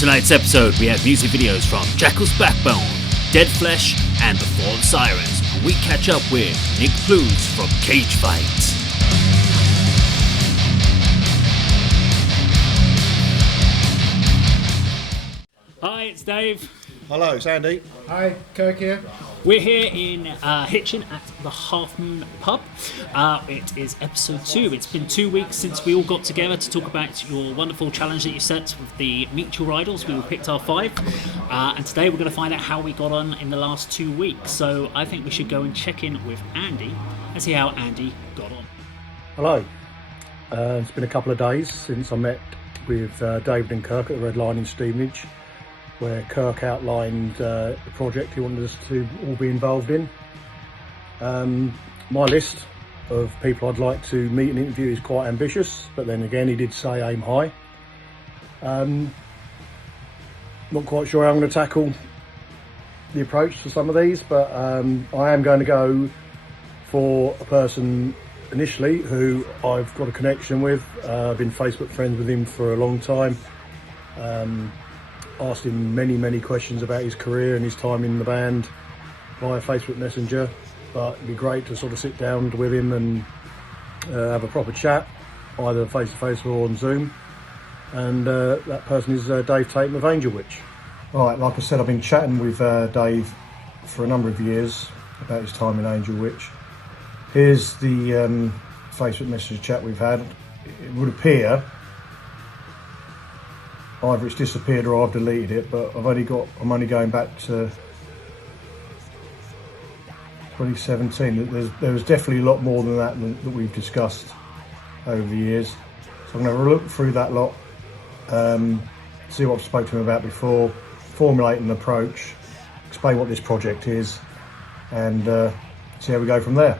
tonight's episode, we have music videos from Jackals' Backbone, Dead Flesh, and The Fallen Sirens. And we catch up with Plews from Cage Fight. Hi, it's Dave. Hello, it's Andy. Hi, Kirk here. We're here in Hitchin at the Half Moon Pub. It is episode 2. It's been 2 weeks since we all got together to talk about your wonderful challenge that you set with the Meet Your Idols. We all picked our 5. And today we're going to find out how we got on in the last 2 weeks. So I think we should go and check in with Andy and see how Andy got on. Hello. It's been a couple of days since I met with David and Kirk at the Red Line in Stevenage, where Kirk outlined the project he wanted us to all be involved in. My list of people I'd like to meet and interview is quite ambitious, but then again he did say aim high. Not quite sure how I'm going to tackle the approach for some of these, but I am going to go for a person initially who I've got a connection with. I've been Facebook friends with him for a long time. Asked him many questions about his career and his time in the band via Facebook Messenger, but it'd be great to sort of sit down with him and have a proper chat, either face to face or on Zoom. And that person is Dave Tattum of Angel Witch. Right, like I said, I've been chatting with Dave for a number of years about his time in Angel Witch. Here's the Facebook Messenger chat we've had. It would appear either it's disappeared or I've deleted it, but I'm only going back to 2017. There was definitely a lot more than that we've discussed over the years. So I'm going to have a look through that lot, see what I've spoken to him about before, formulate an approach, explain what this project is, and see how we go from there.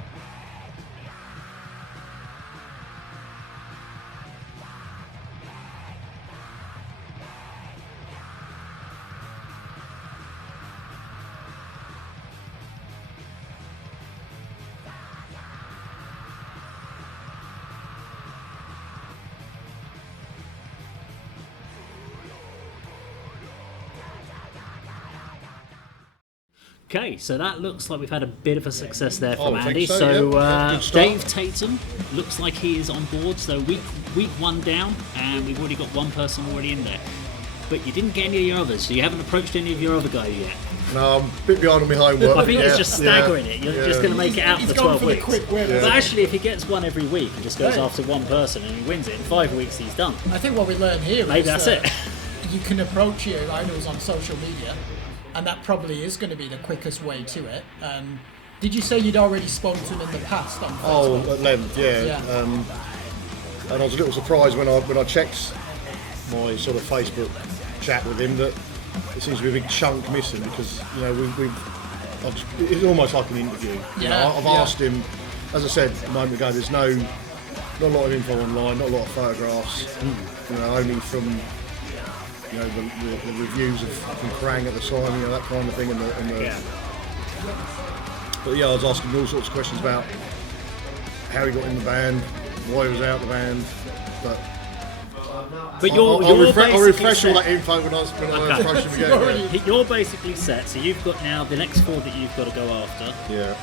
Okay, so that looks like we've had a bit of a success there from I Andy. think so, yeah. Good start. Dave Tattum looks like he is on board. So week 1 down, and we've already got one person already in there. But you didn't get any of your others, so you haven't approached any of your other guys yet. No, I'm a bit behind on my homework. I think it's just staggering it. You're just going to make it out for 12 weeks. But actually, if he gets one every week and just goes after one person and he wins it, in 5 weeks he's done. I think what we learn here Maybe is that's it. You can approach your idols on social media, and that probably is going to be the quickest way to it. Did you say you'd already spoken to him in the past on Facebook? Oh, at length, yeah. And I was a little surprised when I checked my sort of Facebook chat with him that there seems to be a big chunk missing, because it's almost like an interview. I've asked him, as I said a moment ago, there's not a lot of info online, not a lot of photographs, only from the reviews from Krang at the time, that kind of thing, But I was asking all sorts of questions about how he got in the band, why he was out of the band, But I'll refresh all that info when I approach him again. You're basically set, so you've got now the next 4 that you've got to go after. Yeah.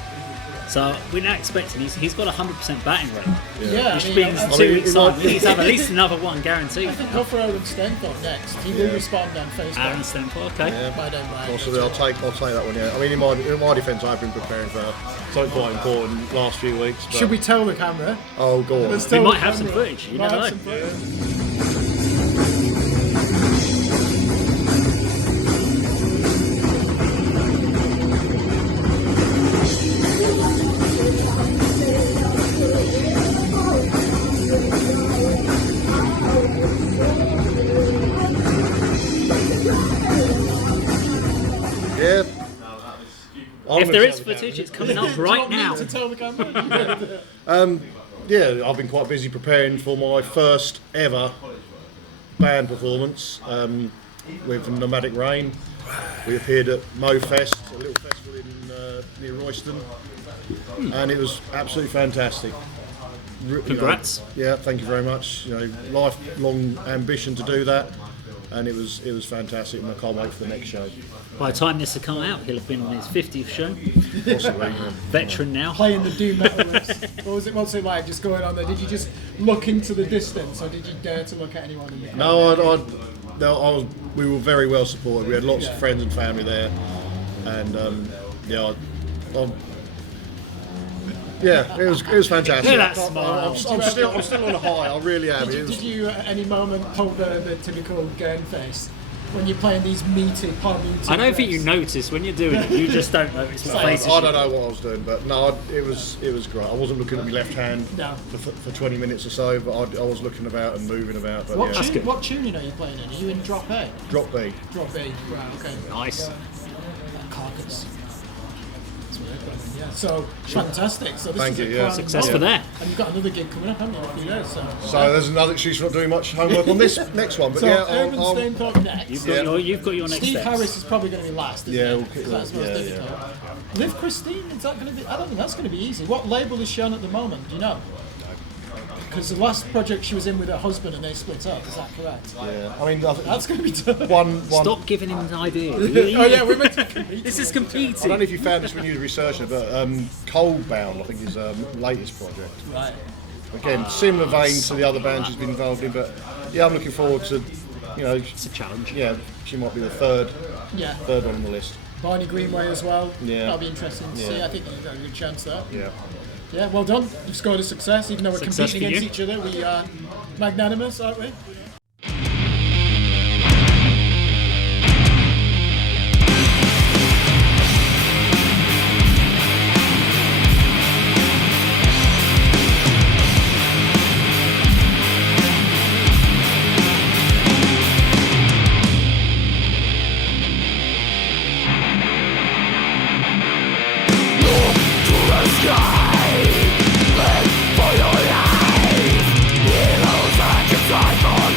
So we're now expecting he's got a 100% batting rate. Yeah. Which means 2 weeks time we need to have at least another one guaranteed. I think go for Aaron Stainthorpe next. He will respond on Facebook. Aaron Stainthorpe, okay. Yeah. Possibly, I'll take that one. Yeah. I mean, in my defence, I've been preparing for something quite important last few weeks. But... Should we tell the camera? Oh, go on. We might have some footage. You never know. If there is footage, it's coming up right now. To tell the camera? I've been quite busy preparing for my first ever band performance with Nomadic Rain. We appeared at Mo Fest, a little festival near Royston, and it was absolutely fantastic. Congrats. Yeah, thank you very much. Lifelong ambition to do that. and it was fantastic, and I can't wait for the next show. By the time this will come out, he'll have been on his 50th show. Possibly. Yeah. Veteran now. Playing the doom metal riffs. What's it like just going on there? Did you just look into the distance, or did you dare to look at anyone in the crowd? No, we were very well supported. We had lots of friends and family there, and it was fantastic. Yeah, that smile. I'm still on a high. I really am. Did you at any moment hold the typical game face when you're playing these hard meaty? I don't think you notice when you're doing it. You just don't notice what faces. I don't know what I was doing, but no, it was great. I wasn't looking at my left hand for 20 minutes or so, but I was looking about and moving about. But what tune are you playing in? Are you in drop A? Drop B. Drop B. Right. Okay. Nice. Carcass. Yeah, so fantastic. So this is a success for that. And you've got another gig coming up, haven't you? In a few days, so there's another excuse for not doing much homework on this next one. But so Stainthorpe next. You've got your next Steve steps. Harris is probably going to be last. That's most difficult. Yeah. Liv Kristine, is that going to be? I don't think that's going to be easy. What label is she on at the moment? Do you know? Because the last project she was in with her husband and they split up, is that correct? Yeah, I mean, that's going to be tough. One. Stop giving him an idea. We're meant to compete. This is competing. I don't know if you found this when you were researching, but Coldbound, I think, is latest project. Right. Again, similar vein to the other bands she's been involved in, but I'm looking forward to, it's a challenge. Yeah, she might be the third one on the list. Barney Greenway as well. Yeah. That'll be interesting to see. I think you've got a good chance there. Yeah. Yeah, well done. You've scored a success, even though we're competing against each other. We are magnanimous, aren't we? For your life, heroes that you die for.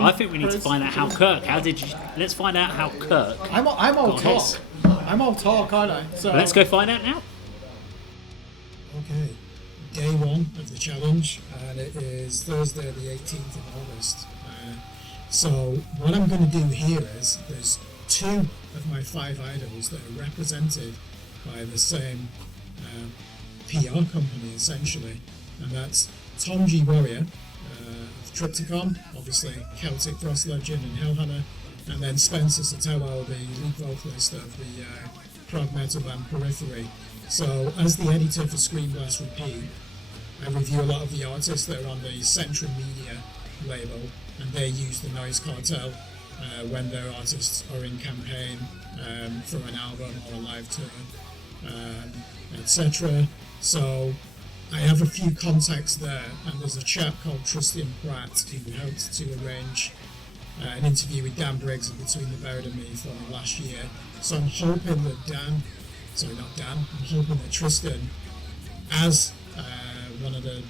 I think we need to find out how Kirk. Let's find out how Kirk. I'm all got talk. his. I'm all talk, aren't I? So Let's go find out now. Okay, day one of the challenge, and it is Thursday the 18th of August. So what I'm going to do here is there's 2 of my 5 idols that are represented by the same PR company essentially, and that's Tom G. Warrior of Triptychon, obviously Celtic Frost Legend and Hellhammer, and then Spencer Sotelo, the lead vocalist of the prog metal band Periphery. So as the editor for Screen Blast Repeat, I review a lot of the artists that are on the Central Media label, and they use the Noise Cartel when their artists are in campaign for an album or a live tour, etc. So I have a few contacts there, and there's a chap called Tristan Pratt who helped to arrange an interview with Dan Briggs of Between the Buried and Me for me last year. So I'm hoping that I'm hoping that Tristan, as one of the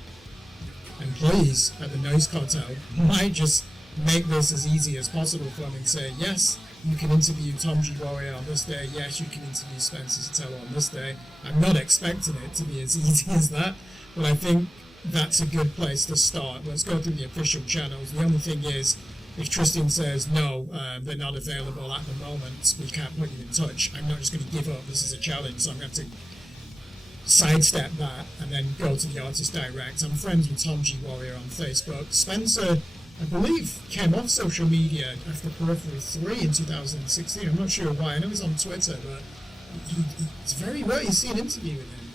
employees at the Noise Cartel, might just make this as easy as possible for me and say, yes, you can interview Tom G. Warrior on this day, yes, you can interview Spencer Sotelo on this day. I'm not expecting it to be as easy as that, but I think that's a good place to start. Let's go through the official channels. The only thing is, if Tristan says, no, they're not available at the moment, we can't put you in touch, I'm not just going to give up, this is a challenge, so I'm going to have to sidestep that and then go to the artist direct. I'm friends with Tom G. Warrior on Facebook. Spencer, I believe, came off social media after Periphery 3 in 2016. I'm not sure why. I know he's on Twitter, but it's very rare you see an interview with him.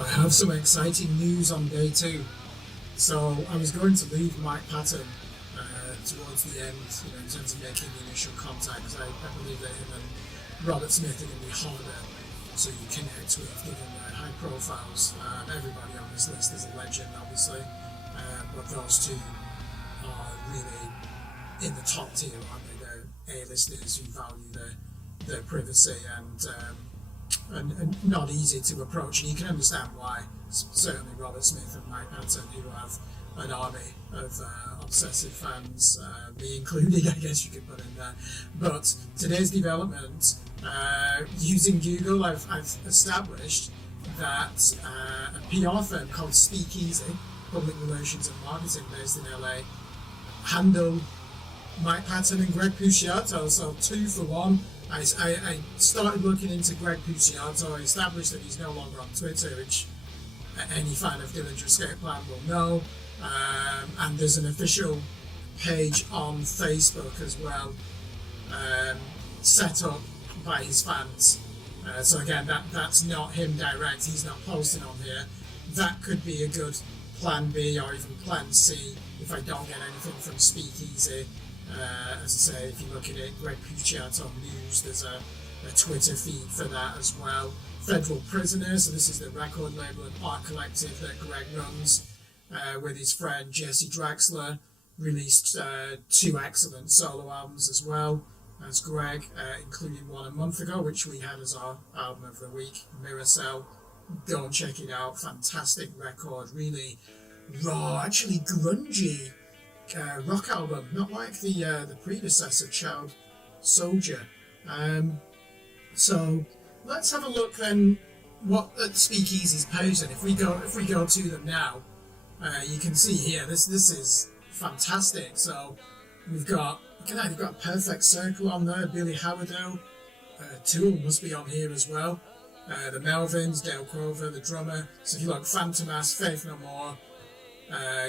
I have some exciting news on day 2. So I was going to leave Mike Patton towards the end, in terms of making the initial contact, because I believe that him and Robert Smith are going to be harder to connect with, given their high profiles. Everybody on this list is a legend, obviously, but those 2 are really in the top tier, aren't they? They're A-listers who value their privacy and not easy to approach, and you can understand why. Certainly Robert Smith and Mike Patton, who have an army of obsessive fans, me included, I guess you could put in there. But today's development, using Google, I've established that a PR firm called Speakeasy, public relations and marketing based in LA, handle Mike Patton and Greg Puciato, so 2 for 1. I started looking into Greg Puciato. I established that he's no longer on Twitter, which any fan of Dillinger Escape Plan will know, and there's an official page on Facebook as well, set up by his fans. So again, that's not him direct, he's not posting on here. That could be a good plan B or even plan C if I don't get anything from Speakeasy. As I say, if you look at it, Greg Puciato News, there's a Twitter feed for that as well. Federal Prisoner, so this is the record label and art collective that Greg runs, with his friend Jesse Draxler, released 2 excellent solo albums as well as Greg, including one a month ago, which we had as our album of the week, Mirror Cell. Go and check it out, fantastic record, really raw, actually grungy rock album, not like the predecessor, Child Soldier. So let's have a look then at Speakeasy's page. And if we go to them now, you can see here this is fantastic. So we've got Perfect Circle on there, Billy Howard, Tool must be on here as well. The Melvins, Dale Crover, the drummer. So if you like Phantomas, Faith No More,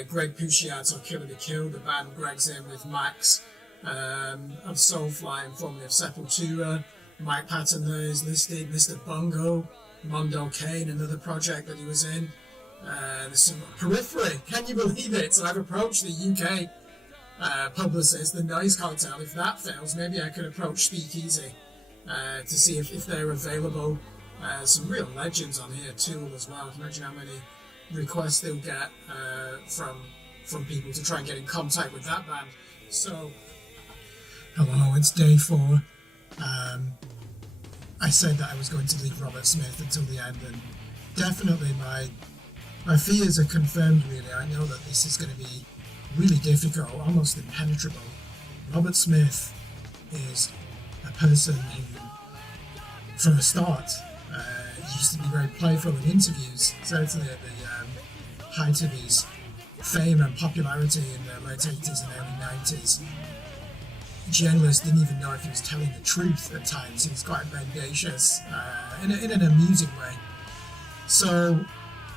Greg Puciato, Killer Be Killed, the band Greg's in with Max, of Soulfly and formerly of Sepultura. Mike Patton there is listed, Mr. Bungo, Mondo Kane, another project that he was in. There's some Periphery, can you believe it? So I've approached the UK publicist, the Noise Cartel. If that fails, maybe I could approach Speakeasy to see if they're available. Some real legends on here, Tool as well. Imagine how many requests they'll get from people to try and get in contact with that band. So, hello, it's day 4. I said that I was going to leave Robert Smith until the end, and definitely my fears are confirmed, really. I know that this is going to be really difficult, almost impenetrable. Robert Smith is a person who, from the start, used to be very playful in interviews, certainly at the height of his fame and popularity in the late 80s and early 90s. Journalists didn't even know if he was telling the truth at times. He was quite mendacious in an amusing way. So,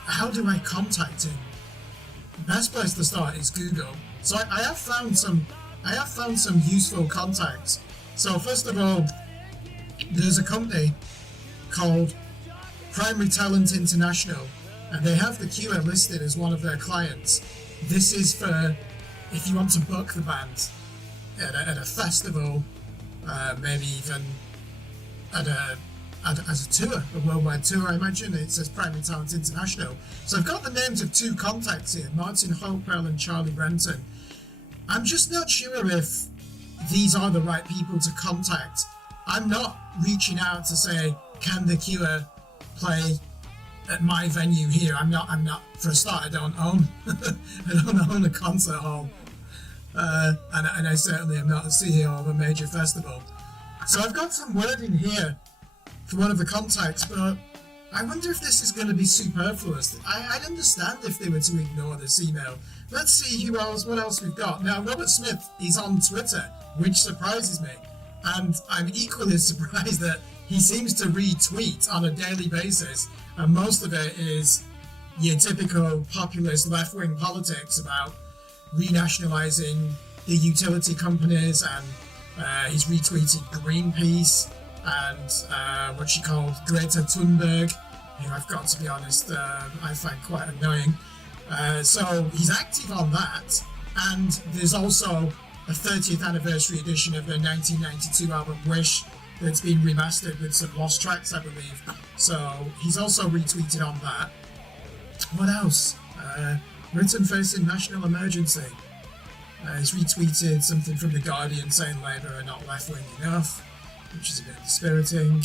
how do I contact him? The best place to start is Google. So I have found some useful contacts. So first of all, there's a company called Primary Talent International, and they have the Cure listed as one of their clients. This is for if you want to book the band at a festival, maybe even as a tour, a worldwide tour, I imagine. It says Primary Talent International. So I've got the names of two contacts here, Martin Hopewell and Charlie Renton. I'm just not sure if these are the right people to contact. I'm not reaching out to say, can the Cure play at my venue here? I'm not, for a start, I don't own a concert hall. And I certainly am not the CEO of a major festival. So I've got some wording here for one of the contacts, but I wonder if this is going to be superfluous. I'd understand if they were to ignore this email. Let's see what else we've got. Now, Robert Smith is on Twitter, which surprises me. And I'm equally surprised that he seems to retweet on a daily basis, and most of it is your typical populist left-wing politics about renationalising the utility companies, and he's retweeted Greenpeace and what she called Greta Thunberg, who I've got to be honest, I find quite annoying. So he's active on that, and there's also a 30th anniversary edition of their 1992 album Wish that's been remastered with some lost tracks, I believe. So he's also retweeted on that. What else? Britain facing national emergency. He's retweeted something from The Guardian saying Labour are not left-wing enough, which is a bit dispiriting.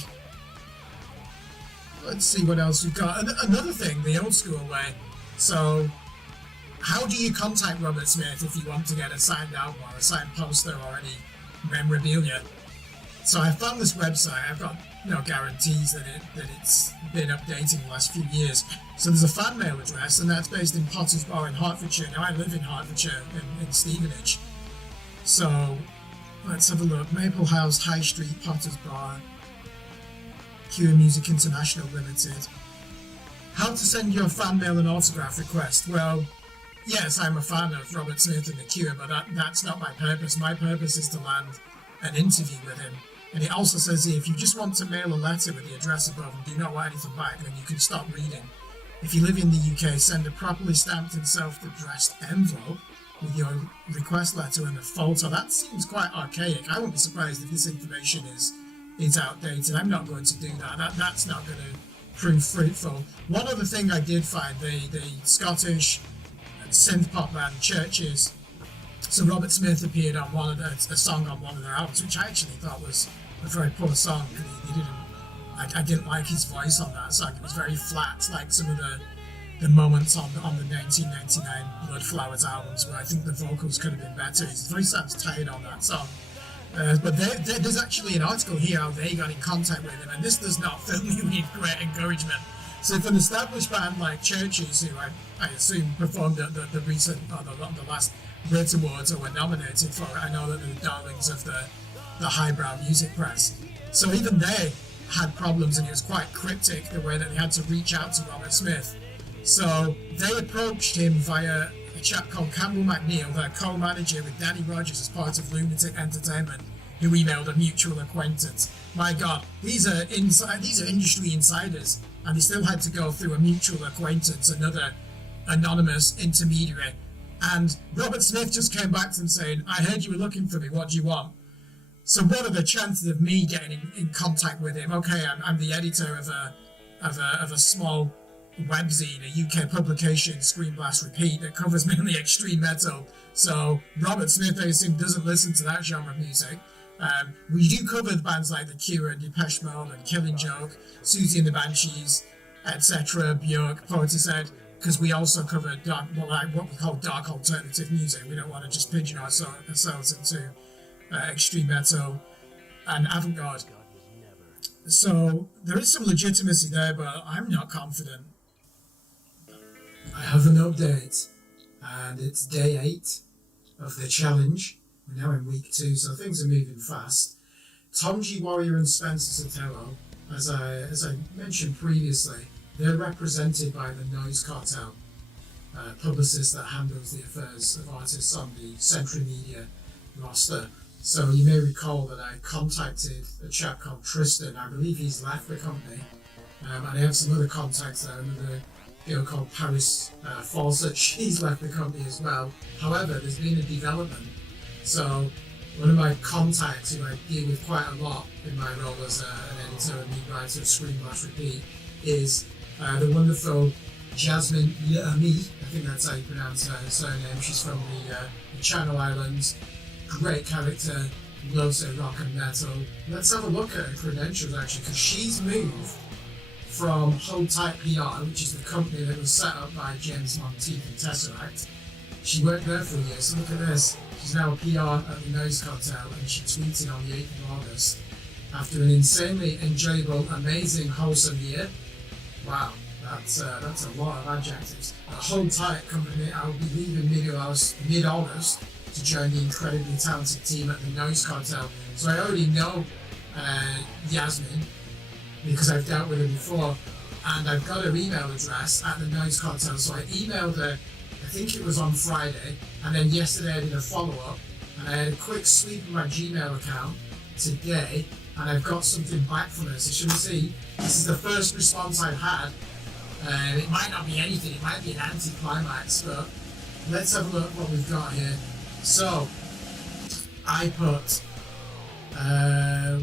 Let's see what else we've got. Another thing, the old school way. So, how do you contact Robert Smith if you want to get a signed album or a signed poster or any memorabilia? So I found this website. I've got no guarantees that it's been updating the last few years. So there's a fan mail address, and that's based in Potters Bar in Hertfordshire. Now I live in Hertfordshire in Stevenage. So let's have a look. Maple House, High Street, Potters Bar, Cure Music International Limited. How to send your fan mail and autograph request? Well, yes, I'm a fan of Robert Smith and the Cure, but that's not my purpose. My purpose is to land an interview with him. And it also says here, if you just want to mail a letter with the address above and do not want anything back, then you can stop reading. If you live in the UK, send a properly stamped and self-addressed envelope with your request letter and a photo. That seems quite archaic. I wouldn't be surprised if this information is outdated. I'm not going to do that. That's not going to prove fruitful. One other thing I did find, the Scottish synth pop band Churches. So Robert Smith appeared on a song on one of their albums, which I actually thought was a very poor song. I didn't like his voice on that song. It was very flat, like some of the moments on the 1999 Bloodflowers albums, where I think the vocals could have been better. His voice sounds tired on that song. But there's actually an article here how they got in contact with him, and this does not fill me with great encouragement. So if an established band like Churches, who I assume performed at the recent, or the last Brit Awards, or were nominated for it, I know that they're the darlings of the highbrow music press. So even they had problems, and it was quite cryptic the way that they had to reach out to Robert Smith. So they approached him via a chap called Campbell McNeil, their co-manager with Danny Rogers as part of Lunatic Entertainment, who emailed a mutual acquaintance. My God, these are industry insiders, and he still had to go through a mutual acquaintance, another anonymous intermediary. And Robert Smith just came back to him saying, I heard you were looking for me, what do you want? So what are the chances of me getting in contact with him? Okay, I'm the editor of a small webzine, a UK publication, Screen Blast Repeat, that covers mainly extreme metal. So Robert Smith, I assume, doesn't listen to that genre of music. We do cover bands like The Cure and Depeche Mode and Killing Joke, Susie and the Banshees, etc., Björk, Portishead. because we also cover dark, well, like what we call dark alternative music. We don't want to just pigeonhole ourselves into extreme metal and avant-garde. So there is some legitimacy there, but I'm not confident. I have an update, and it's day 8 of the challenge. We're now in week 2, so things are moving fast. Tom G. Warrior and Spencer Sotelo, as I mentioned previously, they're represented by the Noise Cartel, publicist that handles the affairs of artists on the Century Media roster. So you may recall that I contacted a chap called Tristan. I believe he's left the company, and I have some other contacts there. Another girl called Paris Fawcett, she's left the company as well. However, there's been a development. So one of my contacts, who I deal with quite a lot in my role as an editor and lead writer of Screen Blast Repeat, is the wonderful Jasmine Leamy. I think that's how you pronounce her surname. She's from the Channel Islands. Great character, loves her rock and metal. Let's have a look at her credentials actually, because she's moved from Hold Tight PR, which is the company that was set up by James Monteith and Tesseract. She worked there for a year, so look at this. She's now a PR at the Noise Cartel, and she tweeted on the 8th of August, after an insanely enjoyable, amazing, wholesome year. Wow, that's a lot of adjectives. Hold Tight company, I will be leaving mid-August to join the incredibly talented team at the Noise Cartel. So I already know Yasmin because I've dealt with her before, and I've got her email address at the Noise Cartel. So I emailed her, I think it was on Friday, and then yesterday I did a follow-up, and I had a quick sweep of my Gmail account today, and I've got something back from her. So shall we see? This is the first response I've had. It might not be anything, it might be an anti-climax, but let's have a look what we've got here. So, I put,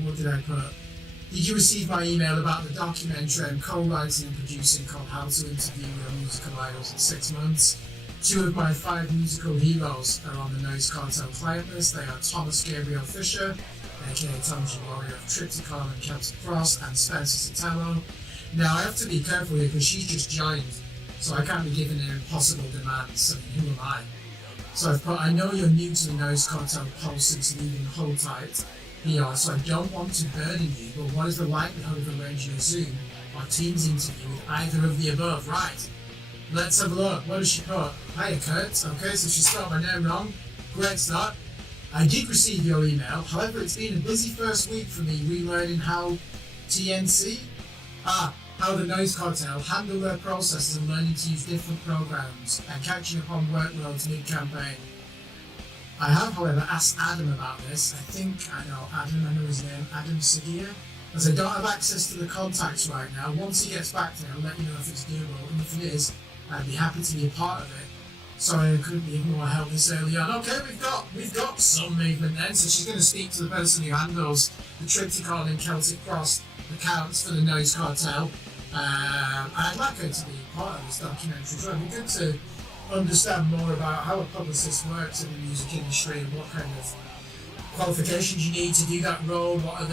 what did I put? Did you receive my email about the documentary I'm co-writing and producing called How to Interview Your Musical Idols in 6 months? 2 of my 5 musical heroes are on the Noise Cartel client list. They are Thomas Gabriel Fisher, aka Tom G. Warrior of Triptychon and Celtic Cross, and Spencer Sotelo. Now, I have to be careful here because she's just joined, so I can't be giving her impossible demands. I mean, who am I? So I've put, I know you're new to the Noise Cartel post since leaving Hold Tight PR, so I don't want to burden you, but what is the likelihood of arranging a Zoom or Teams interview with either of the above? Right, let's have a look. What does she put? Hiya Kurt. Okay, so she spelled my name wrong. Great start. I did receive your email, however it's been a busy first week for me relearning how how the Noise Cartel handle their processes and learning to use different programs and catching up on workloads mid-campaign. I have, however, asked Adam about this. I think I know Adam, I know his name, Adam Seguir, as I don't have access to the contacts right now. Once he gets back to me, I'll let you know if it's doable, and if it is, I'd be happy to be a part of it. Sorry I couldn't be of more help this early on. Okay, we've got some movement then, so she's going to speak to the person who handles the Triptychon and Celtic Cross accounts for the Noise Cartel. I'd like her to be part of this documentary, so it'd be good to understand more about how a publicist works in the music industry and what kind of qualifications you need to do that role, what are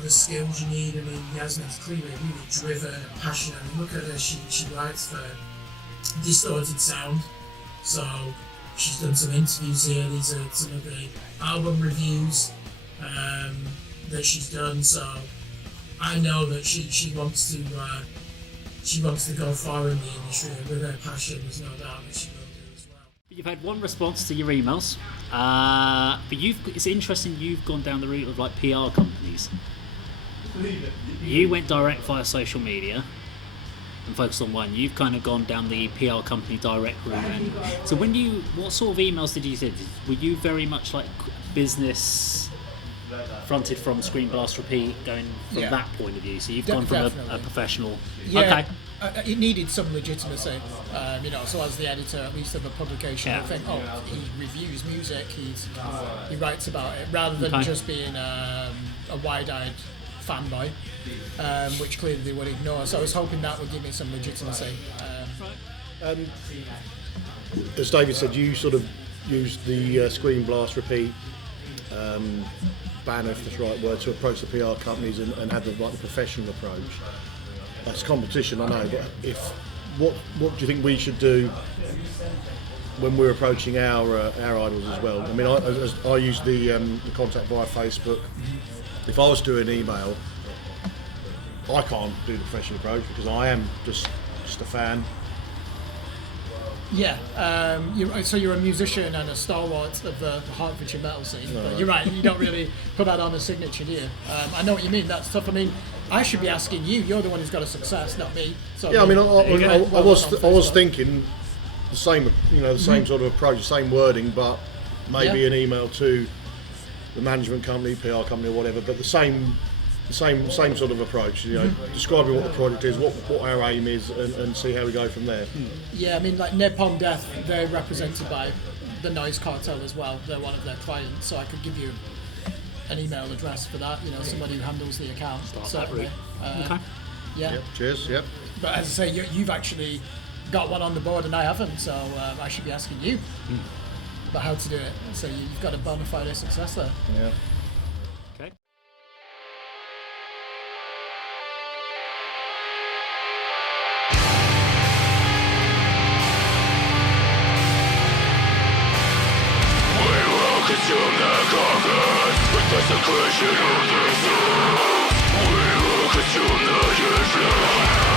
the skills you need. I mean, Yasmin's clearly really driven and passionate. I mean, look at her, she writes for Distorted Sound, so she's done some interviews here. These are some of the album reviews that she's done, so I know that she wants to go far in the industry, and with her passion, there's no doubt that she will do as well. You've had one response to your emails, but it's interesting you've gone down the route of like PR companies. You went direct via social media and focused on one. You've kind of gone down the PR company direct route. And so what sort of emails did you send? Were you very much like business fronted from Screen Blast Repeat, going from that point of view? So you've gone from a professional. Yeah, okay. It needed some legitimacy, so as the editor, at least of a publication, I think, he reviews music, he writes about it, rather than just being a wide-eyed fanboy, which clearly they would ignore. So I was hoping that would give me some legitimacy. As David said, you sort of used the Screen Blast Repeat banner, if that's the right word, to approach the PR companies and have the professional approach. That's competition, I know, but if what do you think we should do when we're approaching our idols as well? I mean, I use the contact via Facebook. If I was doing email, I can't do the professional approach because I am just a fan. Yeah, so you're a musician and a stalwart of the Hertfordshire metal scene, but you're right, you don't really put that on a signature, do you? I know what you mean, that's tough. I mean, I should be asking you, you're the one who's got a success, not me. So yeah, I mean, I was thinking the same, the same sort of approach, the same wording, but maybe an email to the management company, PR company or whatever, but the same sort of approach, describing what the project is, what our aim is, and see how we go from there. Yeah, I mean, like Napalm Death, they're represented by the Noise Cartel as well. They're one of their clients, so I could give you an email address for that. Somebody who handles the account. Certainly. Okay. Yeah. Yep, cheers. Yep. But as I say, you've actually got one on the board, and I haven't, so I should be asking you about how to do it. So you've got a bona fide success there. Yeah. Okay. Consume the carcass with desecration of the soul. We will consume the useless.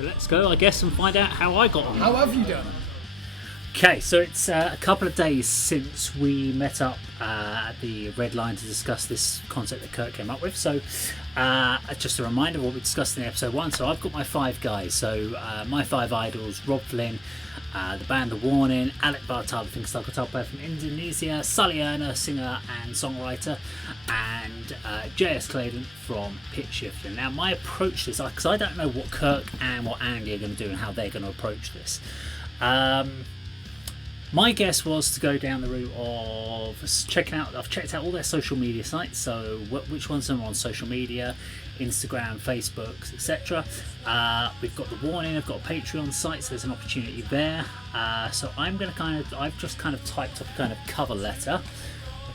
So let's go, I guess, and find out how I got on. How have you done? Okay, so it's a couple of days since we met up at the Red Line to discuss this concept that Kirk came up with. So just a reminder of what we discussed in episode 1. So I've got my 5 guys. So my 5 idols: Robb, Flynn, the band The Warning, Alip the guitar player from Indonesia, Sully, Erna, singer and songwriter, and JS Clayden from Pitch Shifter. Now my approach to this, because I don't know what Kirk and what Andy are going to do and how they're going to approach this. My guess was to go down the route of checking out. I've checked out all their social media sites, so which ones are on social media, Instagram, Facebook, etc. We've got The Warning. I've got a Patreon site, so there's an opportunity there. So I'm going to I've just kind of typed up a kind of cover letter,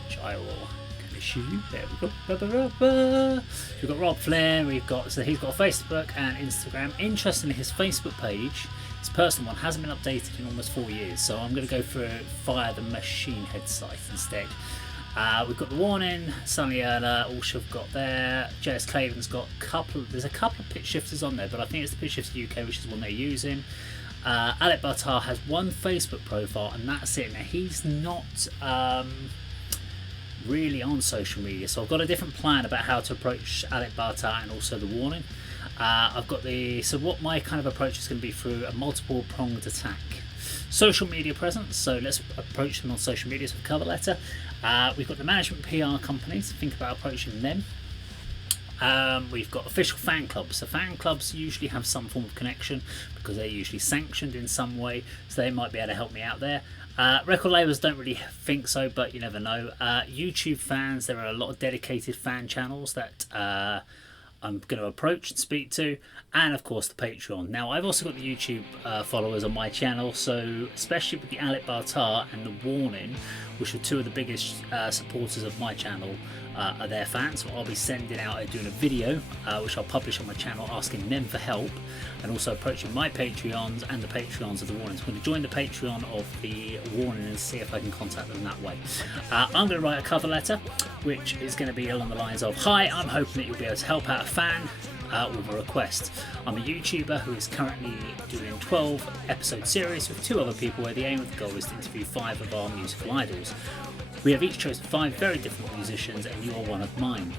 which I will issue you. There we go. We've got Robb Flynn. He's got a Facebook and Instagram. Interestingly, his Facebook page, his personal one, hasn't been updated in almost 4 years, so I'm going to go for via the Machine Head site instead. We've got The Warning, Sully, Erna, also have got there. JS Clayden's got there's a couple of pitch shifters on there, but I think it's the Pitch Shifter UK, which is the one they're using. Alip has one Facebook profile, and that's it. Now he's not really on social media, so I've got a different plan about how to approach Alip and also The Warning. So what my kind of approach is going to be through a multiple pronged attack. Social media presence, so let's approach them on social media with a cover letter. We've got the management PR companies, think about approaching them. We've got official fan clubs. So fan clubs usually have some form of connection because they're usually sanctioned in some way, so they might be able to help me out there. Record labels don't really think so, but you never know. YouTube fans, there are a lot of dedicated fan channels that I'm going to approach and speak to, and of course the Patreon. Now I've also got the YouTube followers on my channel, so especially with the Alip and The Warning, which are 2 of the biggest supporters of my channel, are their fans. So I'll be sending out doing a video which I'll publish on my channel asking them for help, and also approaching my Patreons and the Patreons of The Warning. So I'm going to join the Patreon of The Warning and see if I can contact them that way. I'm going to write a cover letter which is going to be along the lines of: hi, I'm hoping that you'll be able to help out a fan with a request. I'm a YouTuber who is currently doing 12 episode series with 2 other people, where the aim of the goal is to interview 5 of our musical idols. We have each chosen 5 very different musicians, and you are one of mine.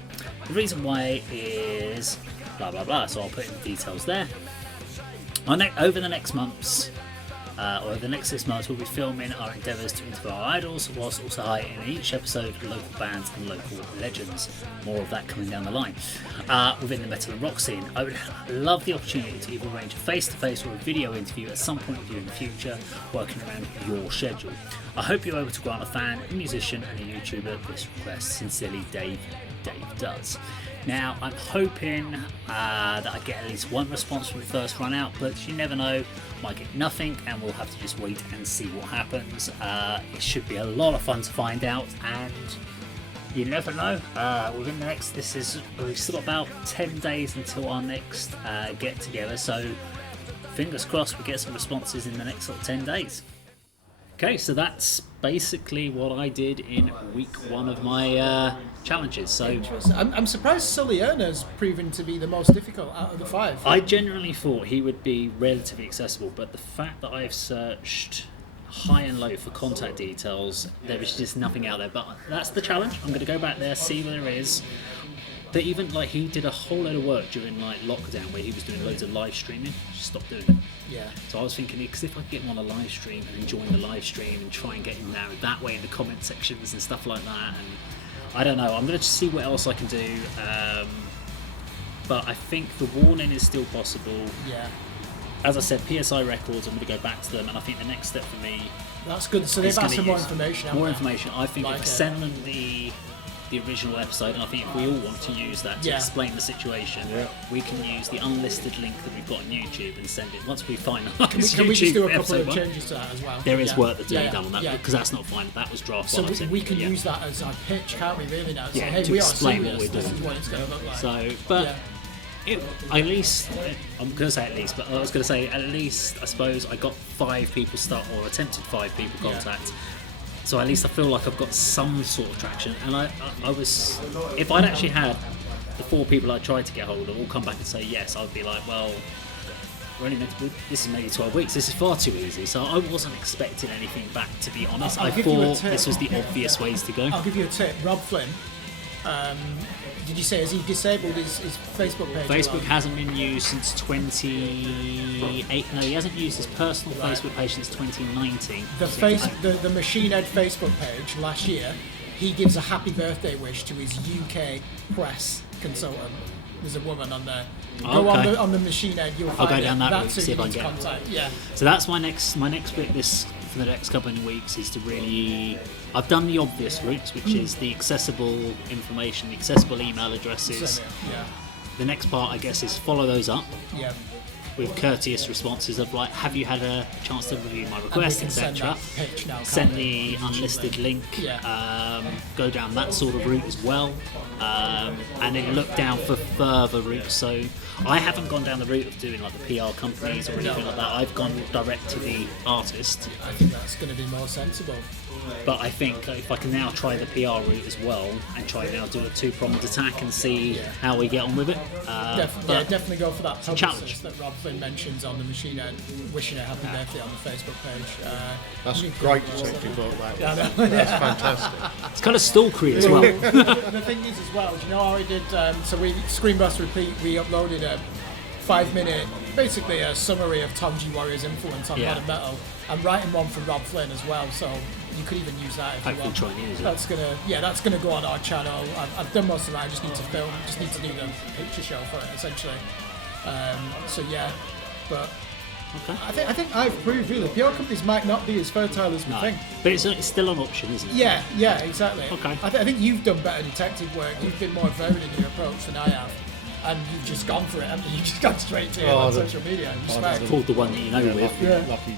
The reason why is blah blah blah, so I'll put in the details there. Over the next months, or the next 6 months, we'll be filming our endeavours to interview our idols, whilst also highlighting in each episode local bands and local legends. More of that coming down the line. Within the metal and rock scene, I would love the opportunity to either arrange a face-to-face or a video interview at some point with you in the future, working around your schedule. I hope you're able to grant a fan, a musician and a YouTuber this request. Sincerely, Dave does. Now, I'm hoping that I get at least 1 response from the first run out, but you never know, might get nothing, and we'll have to just wait and see what happens. It should be a lot of fun to find out, and you never know. Within the next, we've still got about 10 days until our next get together, so fingers crossed we get some responses in the next 10 days. Okay, so that's basically what I did in week 1 of my challenges. So I'm surprised Sully Erna's proven to be the most difficult out of the 5. I generally thought he would be relatively accessible, but the fact that I've searched high and low for contact details, there is just nothing out there. But that's the challenge. I'm going to go back there, see what there is. But even he did a whole load of work during lockdown, where he was doing loads of live streaming. Just stopped doing it. Yeah. So I was thinking, because if I could get him on a live stream and enjoying the live stream and try and get him narrowed that way in the comment sections and stuff like that, and I don't know. I'm going to just see what else I can do. But I think The Warning is still possible. Yeah. As I said, PSI Records, I'm going to go back to them, and I think the next step for me... That's good. So they've asked for more information. More information. I think if I send them the original episode, and I think if we all want to use that to explain the situation, we can use the unlisted link that we've got on YouTube and send it once we finalise. Can we just do a couple of changes to that as well? There is work that's being done on that, because that's not fine. That was draft. So we can use that as our pitch, can't we? Really now. So, hey, to we explain are what we're doing. This is what it's going to look like. So, but. At least, I'm going to say at least, but I was going to say at least, I suppose I got 5 people attempted 5 people contact. So at least I feel like I've got some sort of traction. And I was, if I'd actually had the 4 people I tried to get hold of all come back and say yes, I'd be like, well, we're only meant to be, this is maybe 12 weeks. This is far too easy. So I wasn't expecting anything back, to be honest. I'll I give you a thought tip. this was the obvious ways to go. I'll give you a tip. Robb Flynn. Did you say has he disabled his Facebook page? Facebook hasn't been used since 28. No, he hasn't used his personal Facebook page since 2019. The Machine Head Facebook page last year, he gives a happy birthday wish to his UK press consultant. There's a woman on there. Go on the Machine Head, you'll find I'll go down that route, That's who see you if I need to get contact. Yeah. So that's my next bit for the next couple of weeks is to really. I've done the obvious routes, which is the accessible information, the accessible email addresses. Yeah. The next part, I guess, is follow those up Yeah. with courteous responses of like, have you had a chance to review my request, etc. Send the unlisted link. Yeah. Go down that sort of route as well, and then look down for further routes. So I haven't gone down the route of doing like the PR companies or anything like that. I've gone direct to the artist. I think that's going to be more sensible. But I think if I can now try the PR route as well and try now do a two-pronged attack and see how we get on with it. Definitely go for that challenge publicist that Robb Flynn mentions on the Machine Head, wishing a happy birthday on the Facebook page. That's great detective work, that. Yeah, That's fantastic. It's kind of stalkery as well. The thing is as well, do you know how we did, so we, Screenburst Repeat, we uploaded a 5-minute, basically a summary of Tom G. Warrior's influence on modern metal. I'm writing one for Robb Flynn as well, so you could even use that if you want. Try and use it. That's gonna go on our channel. I've done most of it. I just need to film. Just need to do the picture show for it, essentially. But Okay. I think I've proved really PR companies might not be as fertile as we think. But it's still an option, isn't it? Yeah, exactly. Okay. I think you've done better detective work. You've been more varied in your approach than I have. And you've just gone for it, haven't you? You've just gone straight to it on social media. Respect. Pulled the one that you know with. Lucky.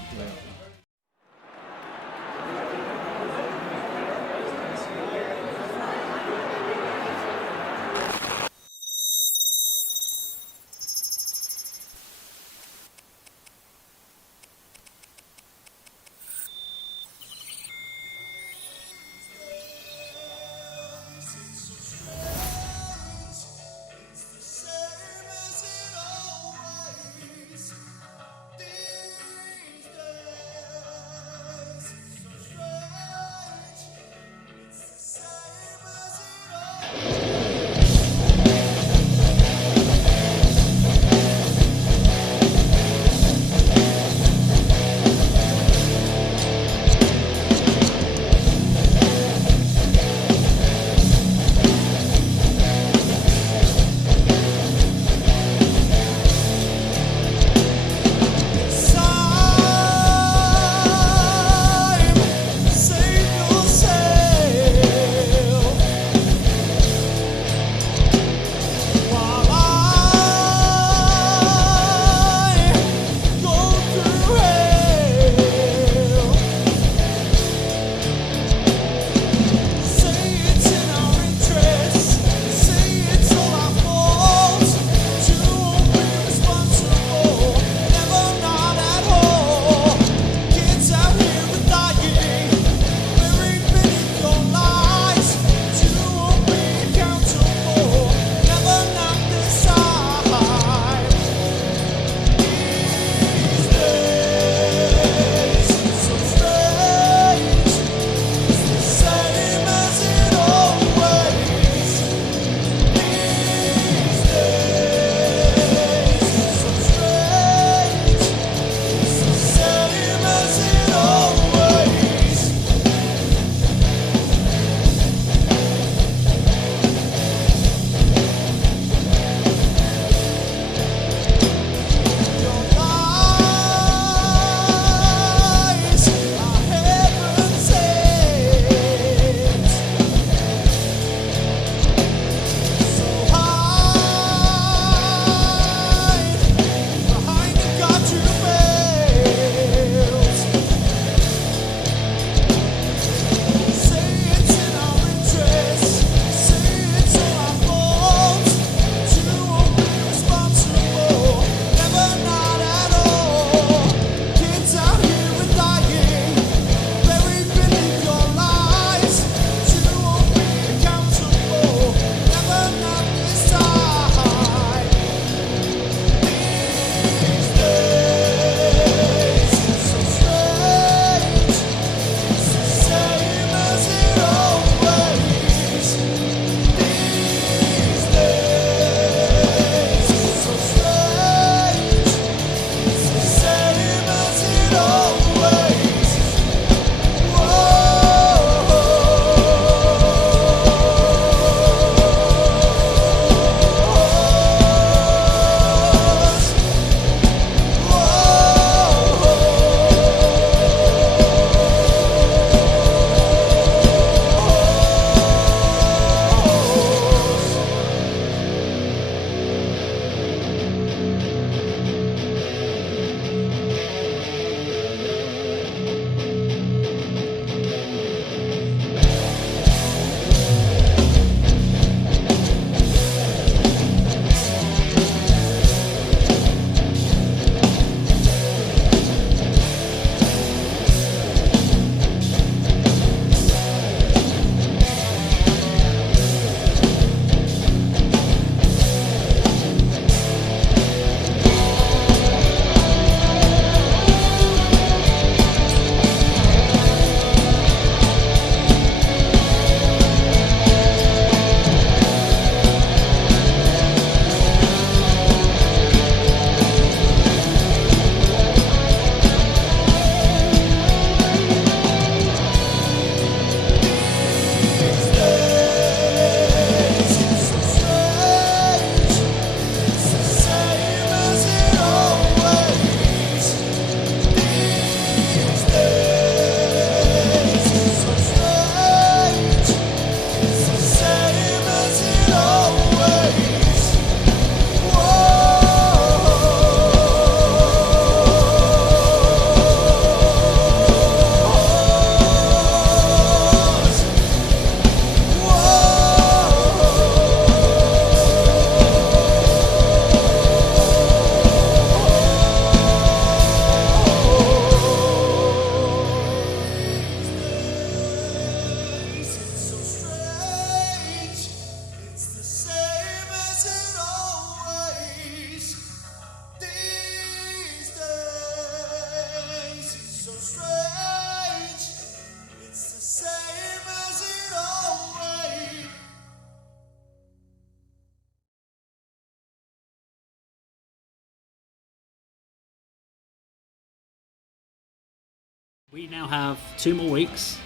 We now have 2 more weeks.